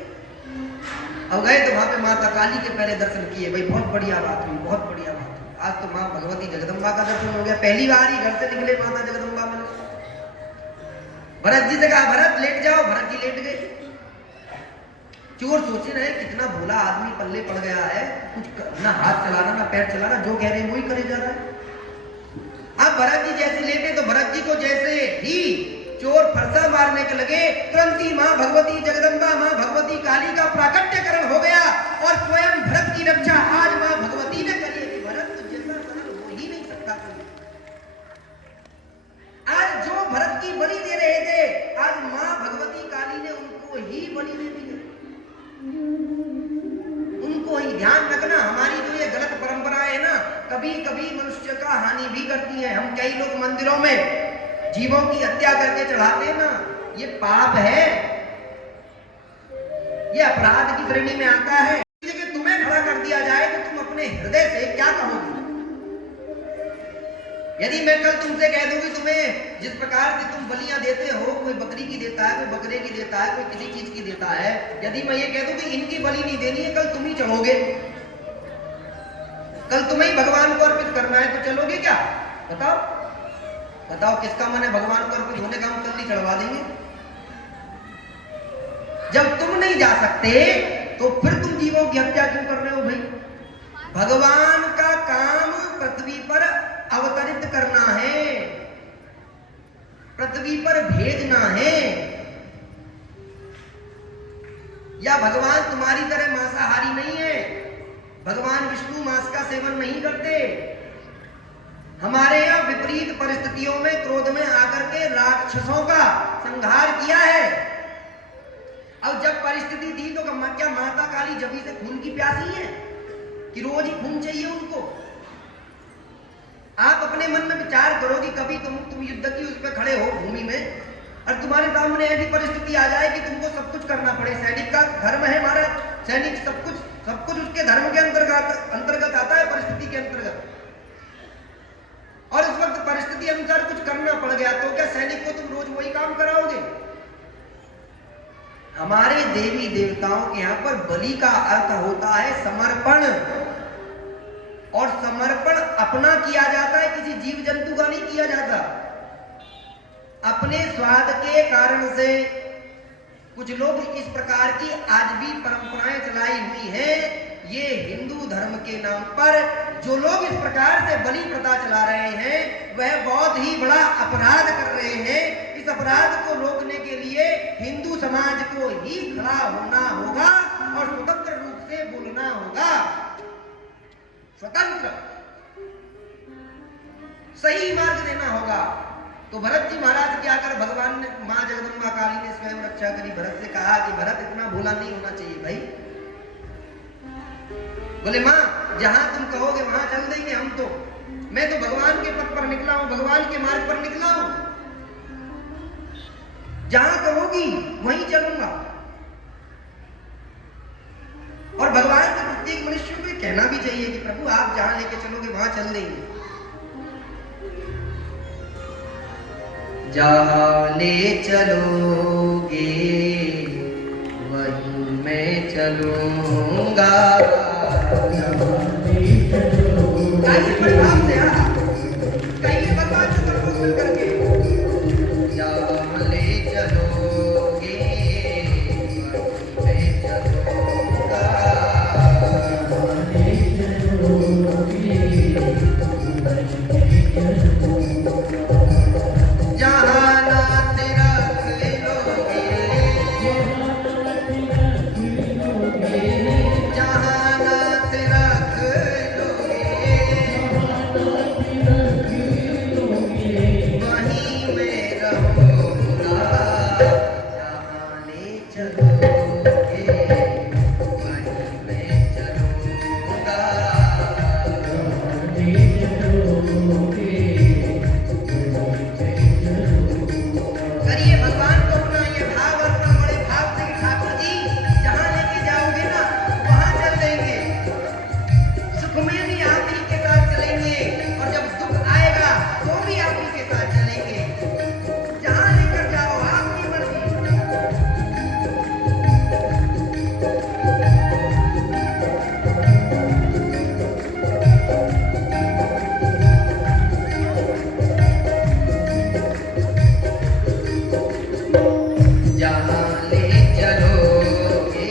अब गए तो वहां पे माता काली के पहले दर्शन किए। भाई बहुत बढ़िया बात हुई, बहुत बढ़िया बात हुई। आज तो मां भगवती जगदम्बा का दर्शन हो गया। पहली बार ही घर से निकले माता जगदम्बा में। भरत जी से कहा भरत लेट जाओ। भरत जी लेट गए। चोर सोचे रहे कितना भोला आदमी पल्ले पड़ गया है, कुछ ना हाथ चलाना ना पैर चलाना, जो कह रहे हैं वही करे जा रहा है। अब भरत जी जैसे लेटे तो भरत जी को जैसे ही चोर फरसा मारने के लगे, तुरंत ही मां भगवती जगदम्बा, मां भगवती काली का प्राकट्यकरण हो गया और स्वयं भरत की रक्षा आज मां भगवती ने करी है कि भरत तो जैसा सरल हो ही नहीं सकता कोई। आज जो भरत की बलि दे रहे थे, आज मां भगवती काली ने उनको ही बलि दे दी। उनको ही ध्यान रखना। हमारी जो ये गलत परंपरा है ना, कभी कभी मनुष्य का हानि भी करती है। हम कई लोग मंदिरों में जीवों की हत्या करके चढ़ाते हैं ना, ये पाप है, ये अपराध की श्रेणी में आता है। जगह तुम्हें खड़ा कर दिया जाए तो तुम अपने हृदय से क्या कहोगे? यदि मैं कल तुमसे कह दूं कि तुम्हें जिस प्रकार से तुम बलियां देते हो, कोई बकरी की देता है, कोई बकरे की देता है, कोई किसी चीज की देता है, यदि मैं ये कह दूं कि इनकी बलि नहीं देनी है, कल तुम ही चढ़ोगे, कल तुम्हें ही भगवान को अर्पित करना है, तो चलोगे क्या? बताओ बताओ, किसका मन है भगवान को अर्पित होने का? हम कल ही चढ़वा देंगे। जब तुम नहीं जा सकते तो फिर तुम जीवों की हत्या क्यों कर रहे हो भाई? भगवान का काम पृथ्वी पर अवतरित करना है, पृथ्वी पर भेजना है। या भगवान तुम्हारी तरह मांसाहारी नहीं है। भगवान विष्णु मांस का सेवन नहीं करते। हमारे यहाँ विपरीत परिस्थितियों में क्रोध में आकर के राक्षसों का संहार किया है। अब जब परिस्थिति थी तो क्या माता काली जभी से खून की प्यासी है कि रोज ही खून चाहिए उनको? आप अपने मन में विचार करो कि कभी तुम युद्ध की उस पर खड़े हो भूमि में और तुम्हारे सामने ऐसी परिस्थिति आ जाए कि तुमको सब कुछ करना पड़े। सैनिक का धर्म है हमारा, सैनिक सब कुछ उसके धर्म के अंतर्गत आता है, परिस्थिति के अंतर्गत। और इस वक्त परिस्थिति अनुसार कुछ करना पड़ गया तो क्या सैनिक को तुम रोज वही काम कराओगे? हमारे देवी देवताओं के यहाँ पर बलि का अर्थ होता है समर्पण, और समर्पण अपना किया जाता है, किसी जीव जंतु का नहीं किया जाता। अपने स्वाद के कारण से कुछ लोग इस प्रकार की आज भी परंपराएं चलाई हुई हैं। ये हिंदू धर्म के नाम पर जो लोग इस प्रकार से बलि प्रथा चला रहे हैं, वह बहुत ही बड़ा अपराध कर रहे हैं। इस अपराध को रोकने के लिए हिंदू समाज को ही खड़ा होना होगा और स्वतंत्र रूप से बोलना होगा। स्वतंत्र सही मार्ग देना होगा। तो भरत जी महाराज क्या कर, भगवान ने, मां जगदम्बा काली ने स्वयं रक्षा करी। भरत से कहा कि भरत इतना भोला नहीं होना चाहिए भाई। बोले मां जहां तुम कहोगे वहां चल देंगे हम तो। मैं तो भगवान के पथ पर निकला हूं, भगवान के मार्ग पर निकला हूं, जहां कहोगी वहीं चलूंगा। और भगवान से प्रत्येक मनुष्य को कहना भी चाहिए कि प्रभु आप जहां लेके चलोगे वहां चल देंगे। जहाँ ले चलोगे वहीं मैं चलूंगा। गाइए परिभाव से जहाँ नाथ रख लोगे, जहाँ नाथ रख लोगे, वहीं मैं रहूँगा। जहाँ ले चलोगे, वहीं मैं चलूँगा। करिए भगवान को अपना ये भाव अर्पण बड़े भाव से कि ठाकुर जी जहाँ लेके जाओगे ना वहाँ चल देंगे। सुख में भी आप ही के साथ चलेंगे और जब दुख आएगा तो भी आप ही के साथ चलेंगे। जहाँ लेकर जाओ आपकी मर्जी। जहाँ ले चलोगे,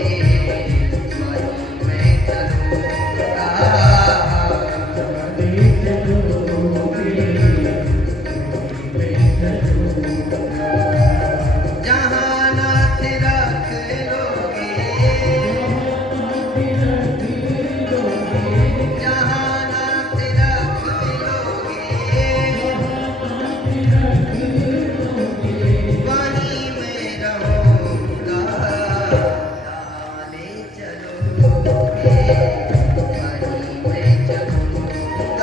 वहीं मैं चलूँगा। जहाँ नाथ रख लोगे, जहाँ नाथ रख लोगे, वहीं मैं रहूँगा। जहाँ ले चलोगे, वहीं मैं चलूँगा।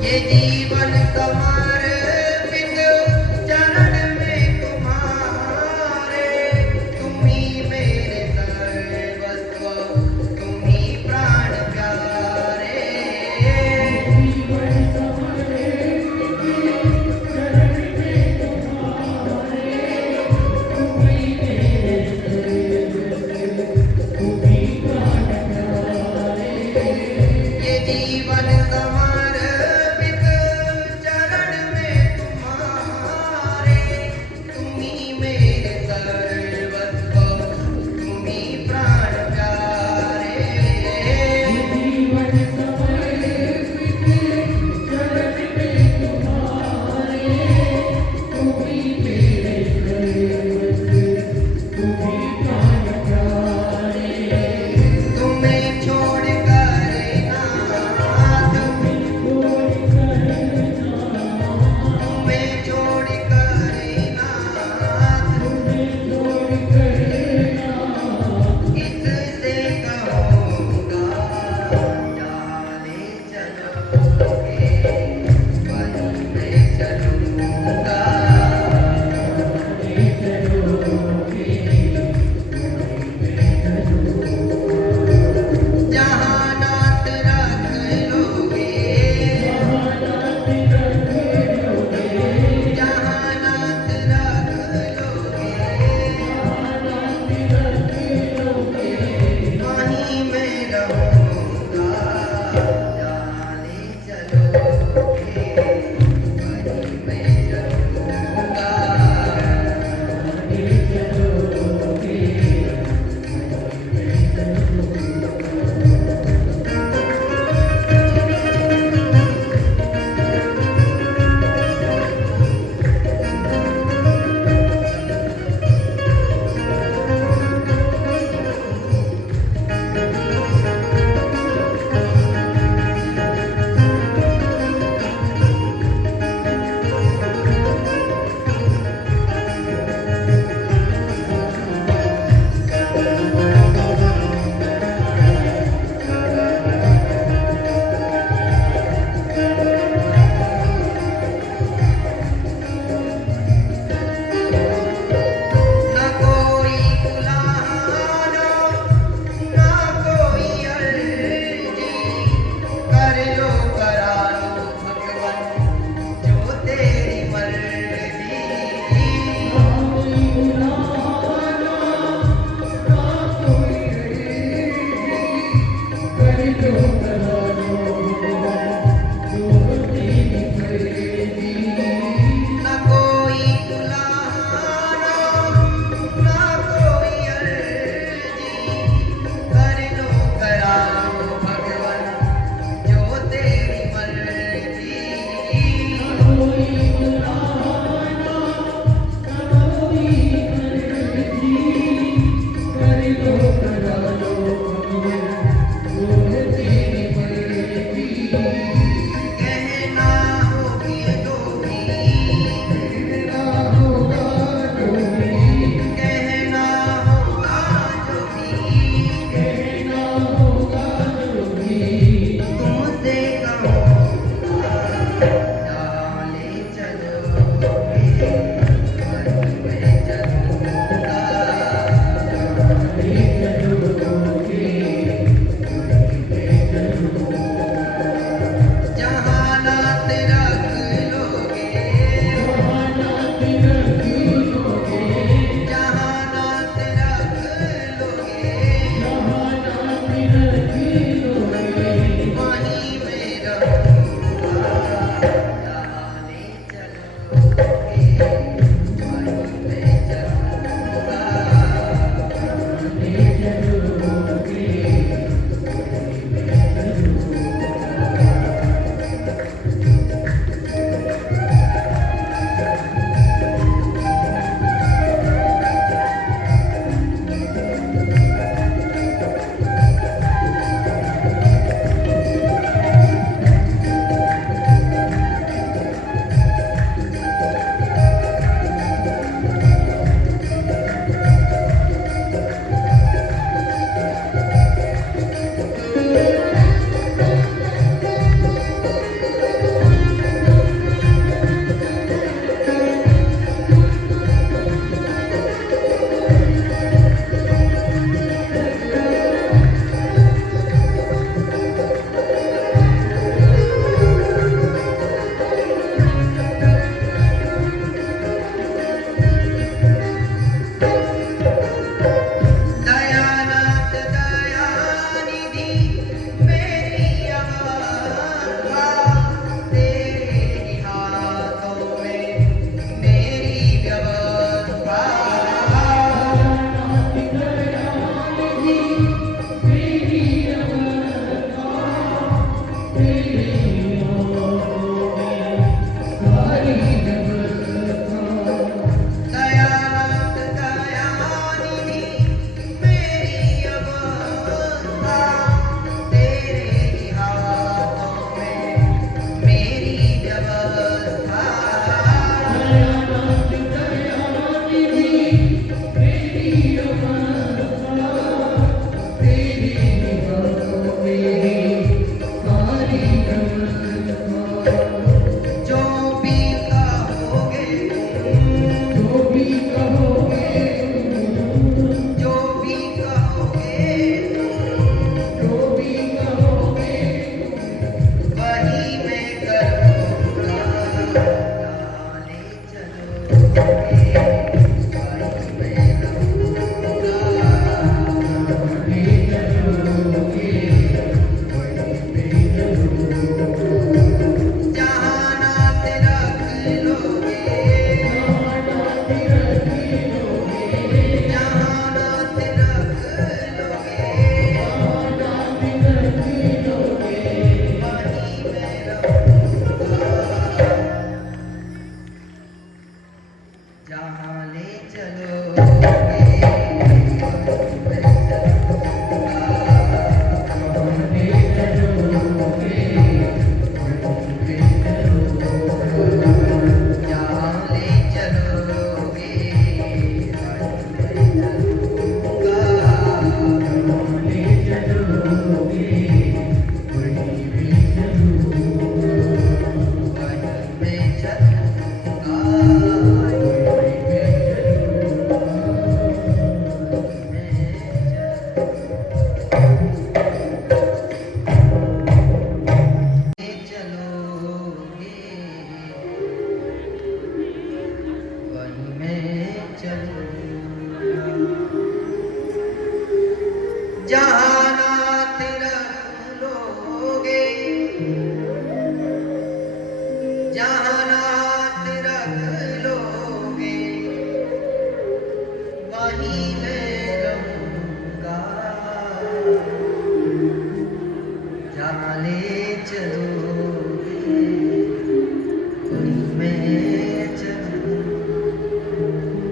ये जीवन समर्पित चरण में तुम्हारे, तुम ही मेरे सर्वस्व, तुम ही प्राण प्यारे। ये जीवन समर्पित चरण में तुम्हारे, तुम ही मेरे सर्वस्व, तुम ही प्राण प्यारे। तुम्हें छोड़ कर नाथ कर लो करा लो भगवन जो तेरी मर्जी। ना कोई बुलाना ना कोई अर्जी, कर लो करा लो भगवन जो तेरी मर्जी। कहना होगी तो भी कहना होगा जो भी तुमसे कहूँगा जहाँ ले चलोगे वहीं मैं चलूँगा। जहाँ नात रख लोगे जहाँ नात रख लोगे वहीं मैं रहूँगा। जहाँ ले चलोगे वहीं मैं चलूँगा। दयानाथ दयानिधि मेरी अवस्था तेरे ही हाथों में मेरी व्यवस्था। दयानाथ दयानिधि मेरी अवस्था तेरे ही हाथों में मेरी व्यवस्था। जो भी कहोगे जो भी कहोगे वही मैं करूँगा। जहाँ ले चलोगे वहीं मैं रहूँगा।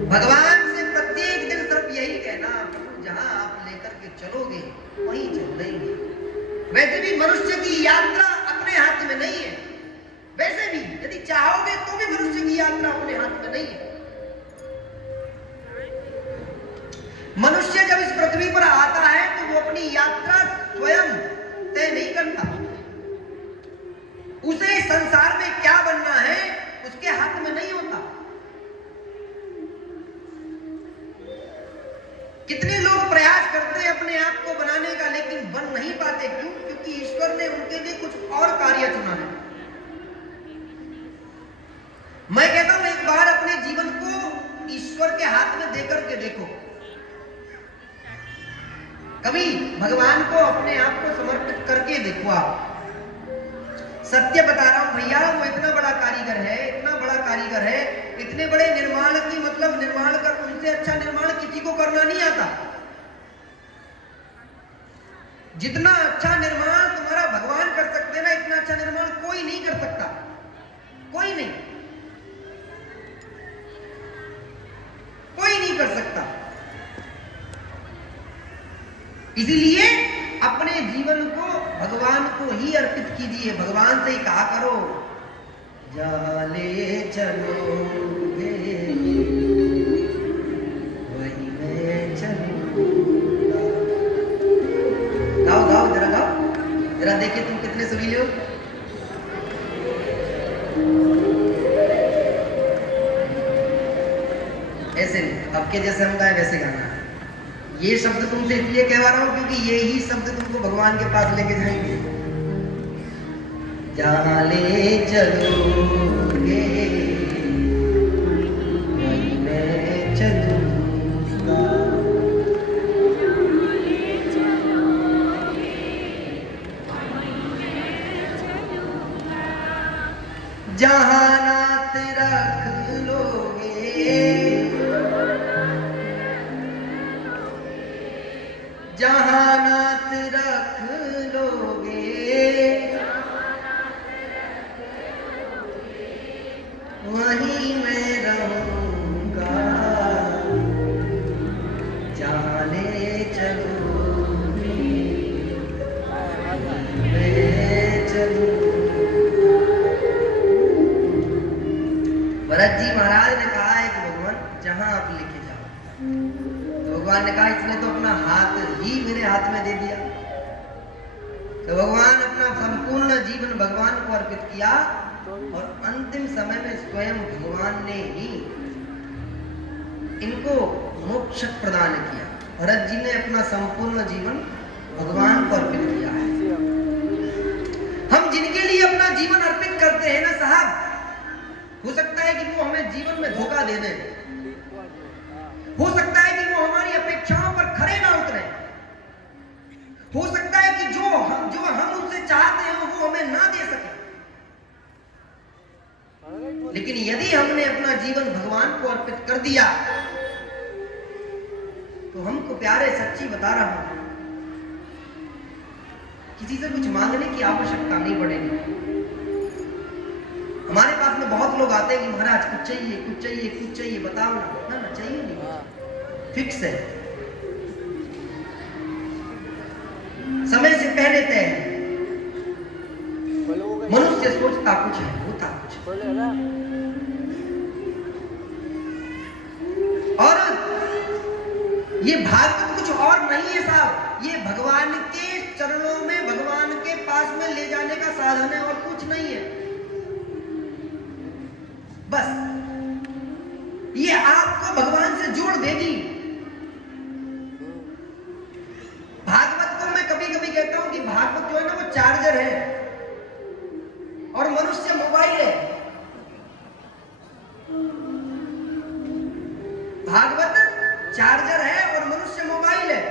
भगवान से प्रत्येक दिन सिर्फ यही कहना, प्रभु जहां आप लेकर के चलोगे वहीं चल देंगे। वैसे भी मनुष्य की यात्रा अपने हाथ में नहीं है, वैसे भी यदि चाहोगे तो भी मनुष्य की यात्रा अपने हाथ में नहीं है। मनुष्य जब इस पृथ्वी पर आता है तो वो अपनी यात्रा स्वयं तय नहीं करता। उसे संसार में क्या बनना है उसके हाथ में नहीं होता। कितने लोग प्रयास करते हैं अपने आप को बनाने का, लेकिन बन नहीं पाते। क्यों? क्योंकि ईश्वर ने उनके लिए कुछ और कार्य चुना है। मैं कहता हूं एक बार अपने जीवन को ईश्वर के हाथ में देकर के देखो। कभी भगवान को अपने आप को समर्पित करके देखो। आप सत्य बता रहा हूं भैया, वो इतना बड़ा कारीगर है, इतना बड़ा कारीगर है, इतने बड़े निर्माण की मतलब निर्माण कर, उनसे अच्छा निर्माण किसी को करना नहीं आता। जितना अच्छा निर्माण तुम्हारा भगवान कर सकते ना, इतना अच्छा निर्माण कोई नहीं कर सकता, कोई नहीं, कोई नहीं कर सकता। इसीलिए अपने जीवन को भगवान को ही अर्पित कीजिए। भगवान से ही कहा करो, जहां ले चलोगे वही मैं चलूंगा। गाओ गाओ जरा, गाओ जरा, देखिए तुम कितने सुरीले हो। ऐसे नहीं, आपके जैसे हम गाए वैसे गाना। ये शब्द तुमसे इसलिए कहवा रहा हूं क्योंकि ये ही शब्द तुमको भगवान के पास लेके जाएंगे। जहां ले चलोगे वहीं मैं चलूंगा। जहां नाथ रख लोगे, जहां नाथ रख लोगे वहीं मैं रहूंगा। जहां ले चलोगे मैं चलूंगा। भरत जी महाराज ने कहा है कि भगवान जहां आप लेके जाओ, तो भगवान ने कहा इसने तो अपना हाथ ही मेरे हाथ में दे दिया। तो भगवान अपना संपूर्ण जीवन भगवान को अर्पित किया और अंतिम समय में स्वयं भगवान ने ही इनको मोक्ष प्रदान किया। भरत जी ने अपना संपूर्ण जीवन भगवान को अर्पित किया है। हम जिनके लिए अपना जीवन अर्पित करते हैं ना साहब, हो सकता है कि वो हमें जीवन में धोखा दे दें, हो सकता है कि वो हमारी अपेक्षाओं पर खरे ना उतरे, हो सकता है कि जो हम उनसे चाहते हैं वो हमें ना दे सके। लेकिन यदि हमने अपना जीवन भगवान को अर्पित कर दिया तो हमको प्यारे सच्ची बता रहा हूं, किसी से कुछ मांगने की आवश्यकता नहीं पड़ेगी। हमारे पास में बहुत लोग आते हैं कि महाराज कुछ चाहिए, कुछ चाहिए, कुछ चाहिए, बताओ ना। ना चाहिए नहीं, फिक्स है, समय से पहले तय है। मनुष्य सोचता कुछ है, होता कुछ। और ये भागवत कुछ और नहीं है साहब, ये भगवान के चरणों में, भगवान के पास में ले जाने का साधन है और कुछ नहीं है। बस ये आपको भगवान से जोड़ देगी। भागवत को मैं कभी कभी कहता हूं कि भागवत जो है ना वो चार्जर है और मनुष्य मोबाइल है। भागवत चार्जर है और मनुष्य मोबाइल है।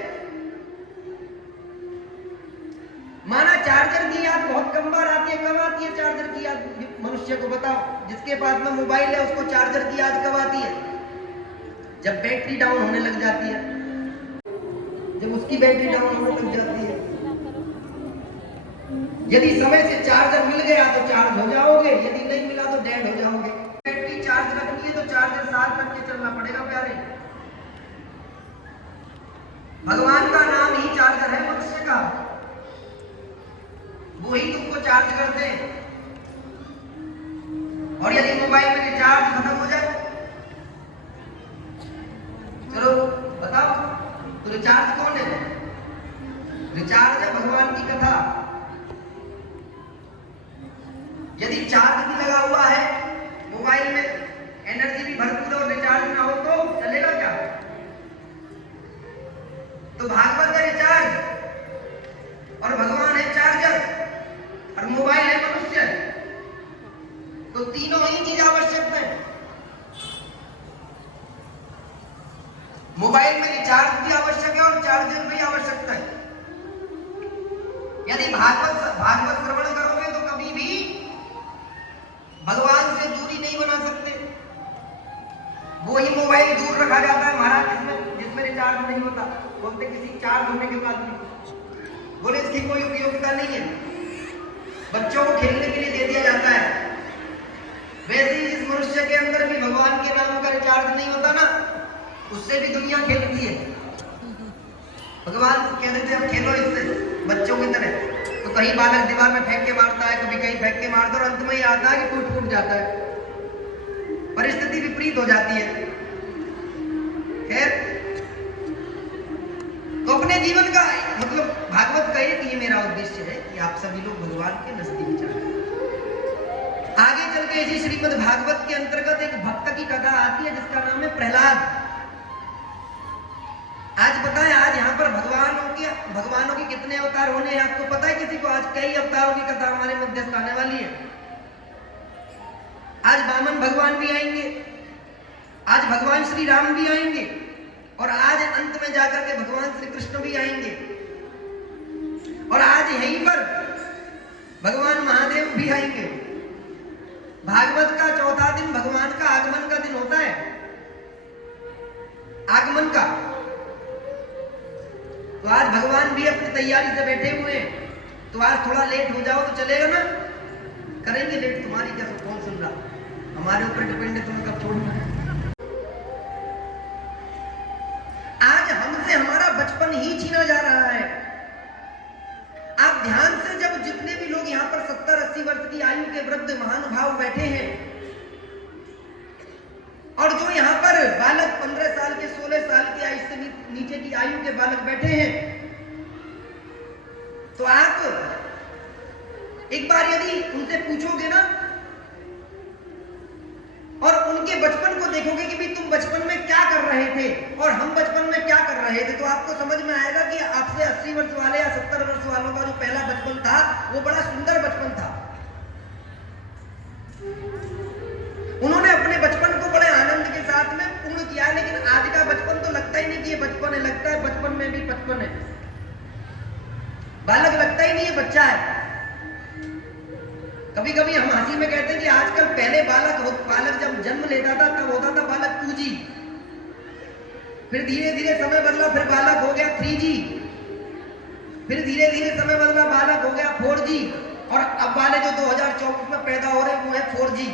माना चार्जर की याद बहुत कम बार आती है। कब आती है चार्जर की याद मनुष्य को? बताओ। जिसके पास में मोबाइल है उसको चार्जर की याद कब आती है? जब बैटरी डाउन होने लग जाती है, जब उसकी बैटरी डाउन होने लग जाती है। यदि समय से चार्जर मिल गया तो चार्ज हो जाओगे, यदि नहीं मिला तो डेड हो जाओगे। बैटरी चार्ज रखनी है तो चार्जर साथ रख के चलना पड़ेगा प्यारे। और यदि मोबाइल में रिचार्ज खत्म हो जाए, चलो बताओ, तो रिचार्ज कौन है? रिचार्ज है भगवान की कथा। यदि चार्ज भी लगा हुआ है मोबाइल में, एनर्जी भी भरपूर और रिचार्ज ना हो तो चलेगा क्या? तो भागवत है रिचार्ज और भगवान है चार्जर और मोबाइल है मनुष्य, तो तीनों ही चीज आवश्यक है। मोबाइल में रिचार्ज भी आवश्यक है और चार्जर भी आवश्यकता है। यदि भागवत श्रवण करोगे तो कभी भी भगवान से दूरी नहीं बना सकते। वो ही मोबाइल दूर रखा जाता है महाराज जिसमें रिचार्ज नहीं होता, बोलते किसी चार्ज होने के बाद भी, बोले इसकी कोई उपयोगिता नहीं है, बच्चों को खेलने के लिए दे दिया जाता है। वैसे ही इस मनुष्य के अंदर भी भगवान के नाम का रिचार्ज नहीं होता ना, उससे भी दुनिया खेलती है। भगवान कहते थे अब खेलो इससे बच्चों की तरह, तो कहीं बालक दीवार में फेंक के मारता है, कभी कहीं फेंक के मारता है और अंत में ये आता है कि टूट जाता है, परिस्थिति विपरीत हो जाती है। खैर, तो अपने जीवन का मतलब भागवत का एक ये मेरा उद्देश्य है कि आप सभी लोग भगवान के नजदीक जाएं। आगे चल के इसी श्रीमद् भागवत के अंतर्गत एक भक्त की कथा आती है जिसका नाम है प्रहलाद। आज पता है, आज यहाँ पर भगवानों के कितने अवतार होने हैं आपको पता है किसी को? आज कई अवतारों की कथा हमारे मध्यस्थ आने वाली है। आज वामन भगवान भी आएंगे, आज भगवान श्री राम भी आएंगे और आज अंत में जाकर के भगवान श्री कृष्ण भी आएंगे और आज यहीं पर भगवान महादेव भी आएंगे। भागवत का चौथा दिन भगवान का आगमन का दिन होता है, आगमन का। तो आज भगवान भी अपनी तैयारी से बैठे हुए हैं, तो आज थोड़ा लेट हो जाओ तो चलेगा ना? करेंगे लेट, तुम्हारी क्या कौन सुन रहा, हमारे ऊपर डिपेंड है, तुम्हें कब छोड़ना है। आज हमसे हमारा बचपन ही छीना जा रहा है। आप ध्यान से, जब जितने भी लोग यहाँ पर 70-80 वर्ष की आयु के वृद्ध महानुभाव बैठे हैं और जो यहाँ पर बालक 15 साल के 16 साल की आयु से नीचे की आयु के बालक बैठे हैं, तो आप एक बार यदि उनसे पूछोगे ना और उनके बचपन को देखोगे कि भाई तुम बचपन में क्या कर रहे थे और हम बचपन में क्या कर रहे थे, तो आपको समझ में आएगा कि आपसे 80 वर्ष वाले या 70 वर्ष वालों का जो पहला बचपन था वो बड़ा सुंदर बचपन था। उन्होंने अपने बचपन को बड़े आनंद के साथ में पूर्ण किया, लेकिन आज का बचपन तो लगता ही नहीं कि ये बचपन है, लगता है बचपन में भी बचपन है, बालक लगता ही नहीं है बच्चा है। कभी कभी हम हंसी में कहते हैं कि आजकल पहले बालक जब जन्म लेता था तब होता था बालक 2G, फिर धीरे धीरे समय बदला, फिर बालक हो गया 3G, फिर धीरे धीरे समय बदला, बालक हो गया 4G और अब वाले जो 2024 में पैदा हो रहे हैं वो है 4G।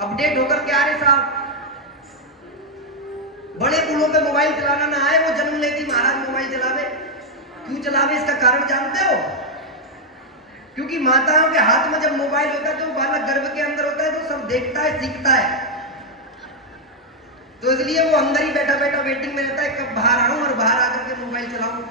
अपडेट होकर क्या आ रहे साहब? बड़े बूढ़ों पे मोबाइल चलाना ना आए, वो जन्म लेती महाराज मोबाइल चलावे। क्यों चलावे? इसका कारण जानते हो? क्योंकि माताओं के हाथ में जब मोबाइल होता है तो बालक गर्भ के अंदर होता है तो सब देखता है, सीखता है, तो इसलिए वो अंदर ही बैठा बैठा वेटिंग में रहता है कब बाहर आऊं और बाहर आकर के मोबाइल चलाऊं।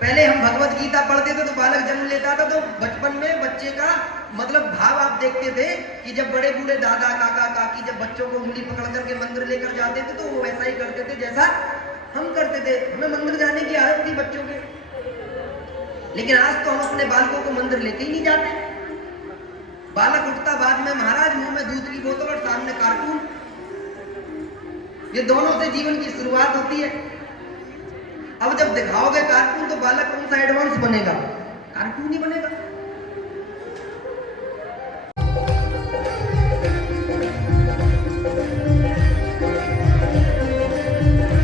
पहले हम भगवत गीता पढ़ते थे तो बालक जन्म लेता था तो बचपन में बच्चे का मतलब भाव आप देखते थे कि जब बड़े बूढ़े दादा काका काकी जब बच्चों को उंगली पकड़ करके मंदिर लेकर जाते थे तो वो वैसा ही करते थे जैसा हम करते थे। हमें मंदिर जाने की आदत थी बच्चों के, लेकिन आज तो हम अपने बालकों को मंदिर लेके ही नहीं जाते। बालक उठता बाद में महाराज मुंह में दूध की बोतल और सामने कार्टून, ये दोनों से जीवन की शुरुआत होती है। अब जब दिखाओगे कार्टून तो बालक कौन सा एडवांस बनेगा? कार्टून ही बनेगा।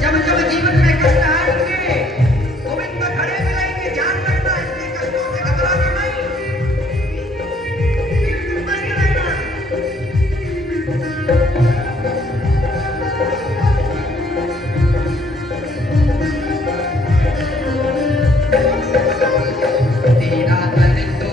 जब जब जीवन में कष्ट आएंगे गोविंद में खड़े मिलेंगे, जान रखना इसके कष्टों से घबराना नहीं, कीर्तन बने रहना। तेरा दर्द तो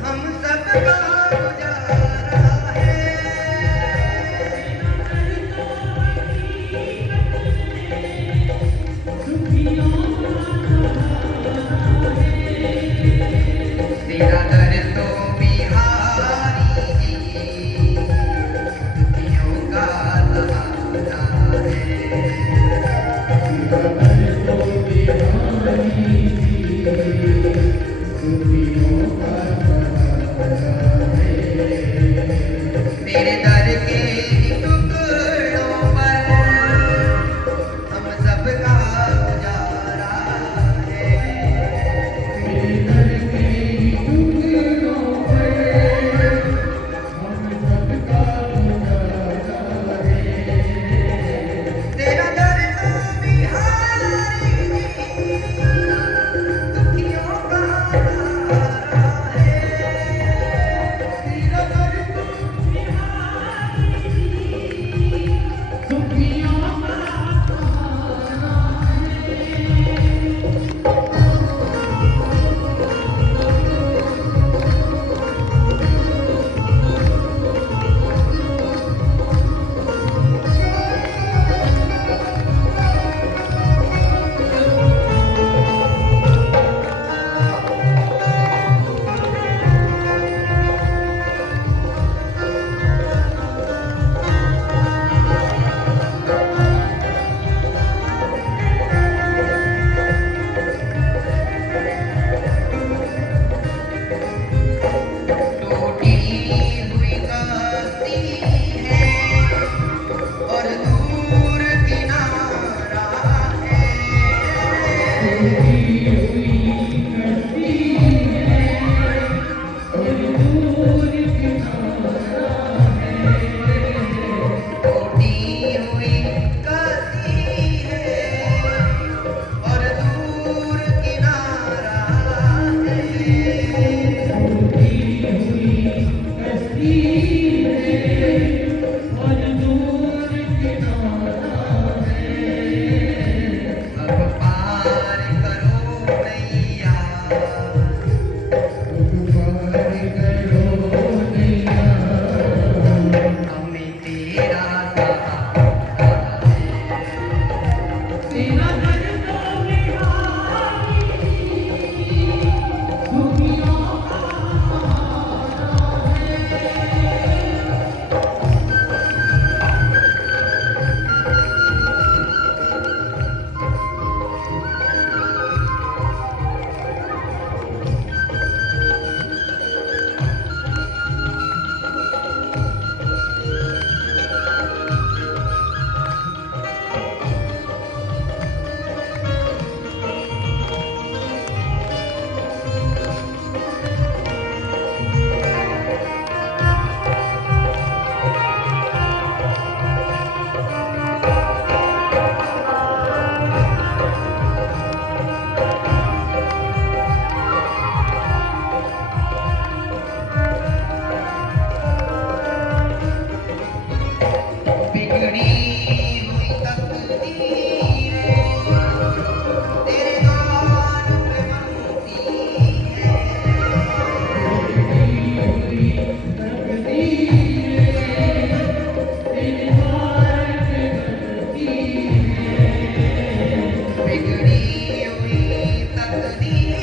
हम सबका गुजारा है। तेरा दर तो बिहारी जी, दुखियों का सहारा तेरे दर के टुकड़ों पर हम सबका गुजारा है। तेरा दर तो बिहारी दुखियों का सहारा है। तेरा दर तो टूटी हुई कश्ती है और दूर किनारा है। टूटी हुई कश्ती है और दूर किनारा है। अब पार करो नैया, हमें तेरा सहारा है। बिगड़ी हुई तकदीरें तेरे द्वार पे बनती है। बिगड़ी हुई तकदीरें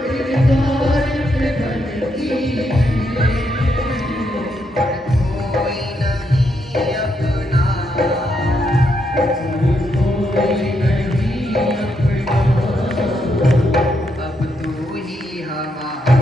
तेरे द्वार पे बनती कोई नहीं अपना, अब तू ही हमारा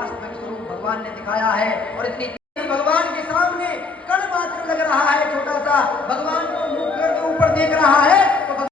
वास्तविक स्वरूप भगवान ने दिखाया है। और इतनी भगवान के सामने कण मात्र लग रहा है, छोटा सा, भगवान को मुख करके ऊपर देख रहा है तो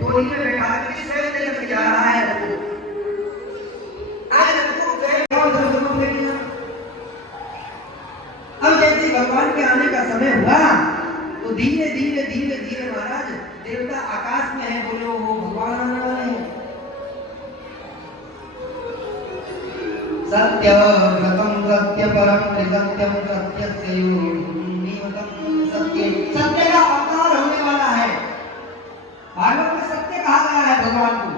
डोली में बैठा के स्वयं लेकर जा रहा है। आज अब जैसे भगवान के आने का समय हुआ तो धीरे धीरे धीरे धीरे महाराज देवता आकाश में है, बोले वो भगवान आने वाले हैं। सत्यव्रतम सत्यपरम त्रिसत्यम सत्यस्य योनिवतम सत्य, सत्य का अवतार होने वाला है। भागवत में सत्य कहा गया है भगवान को।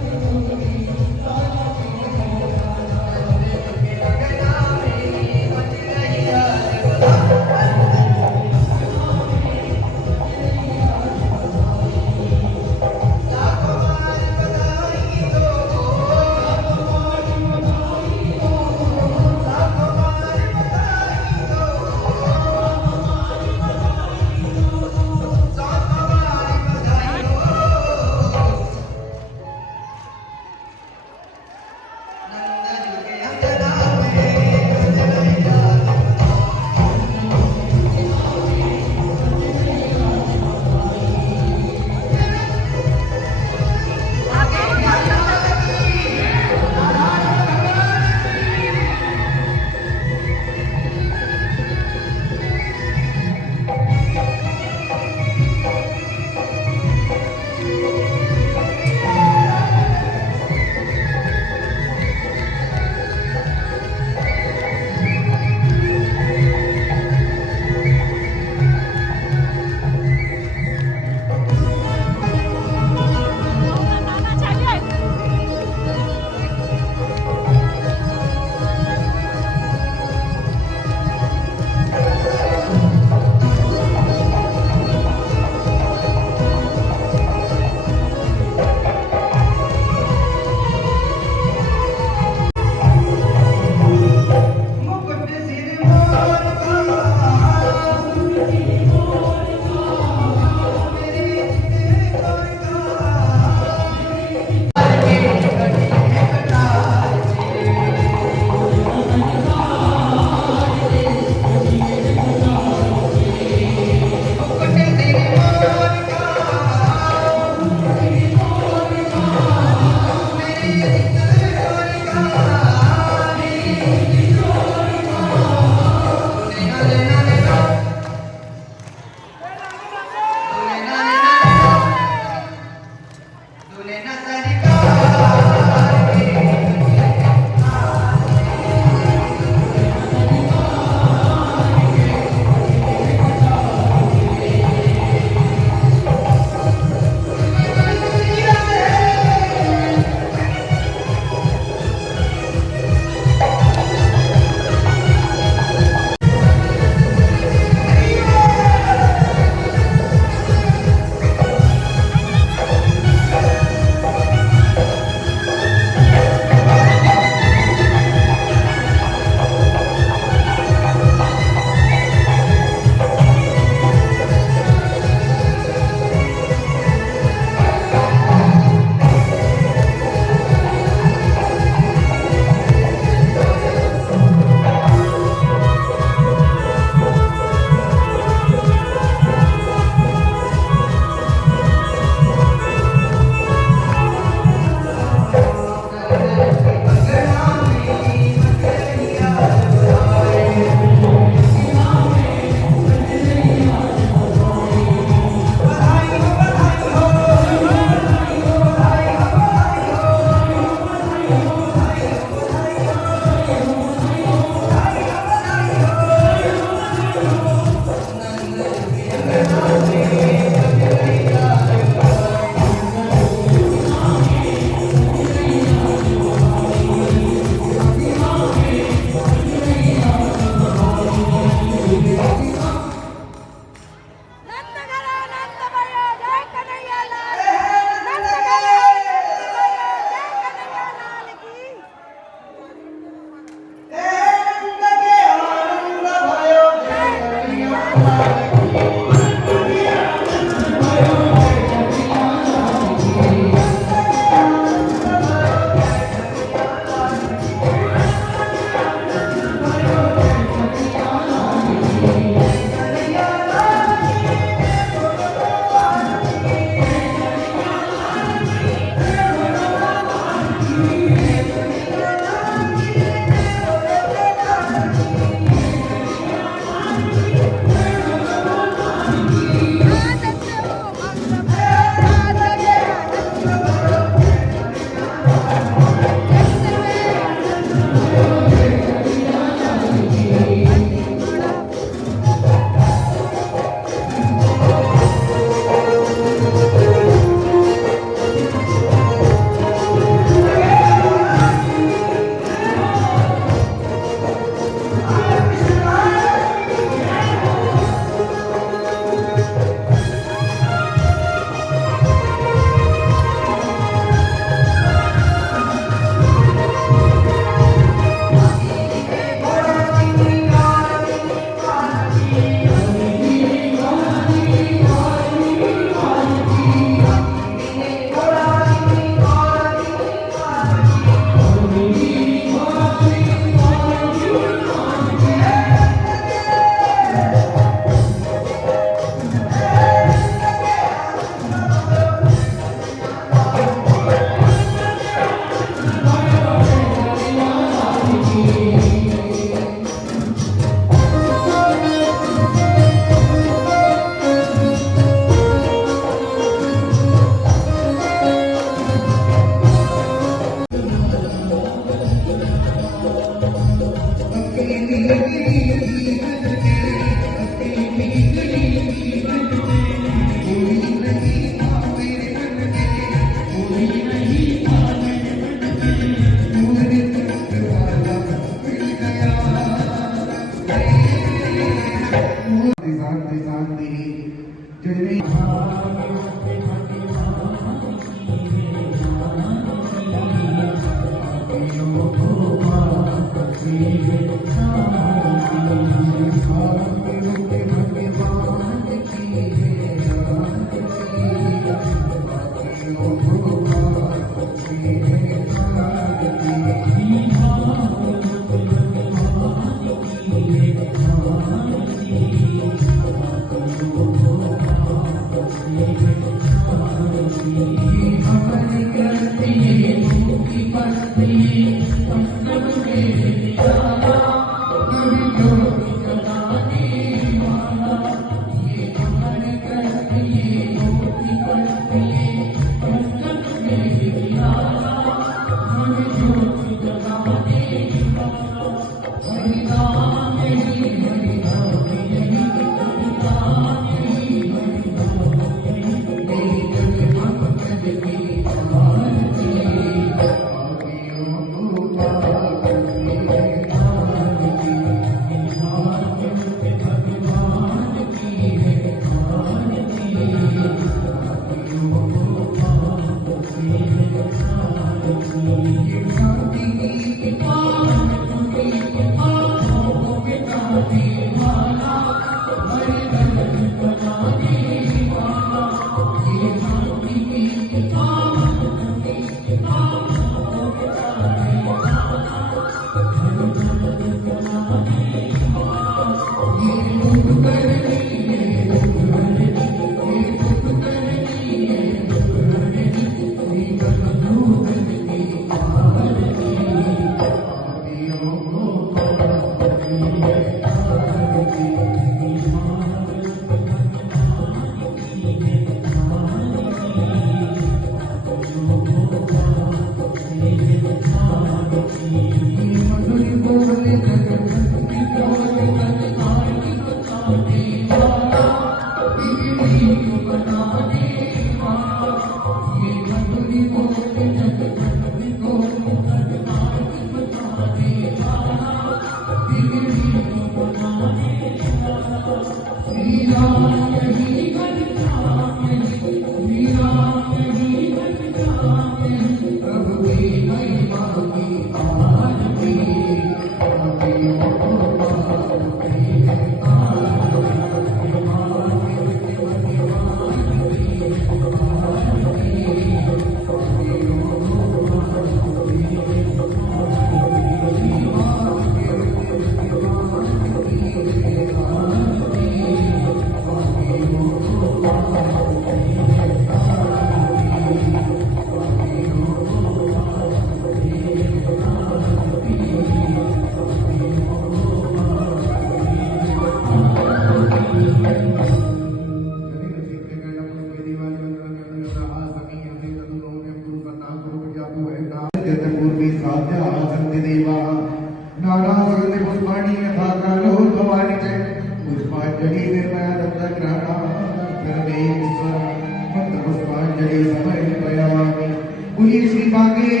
पुलिस विभागे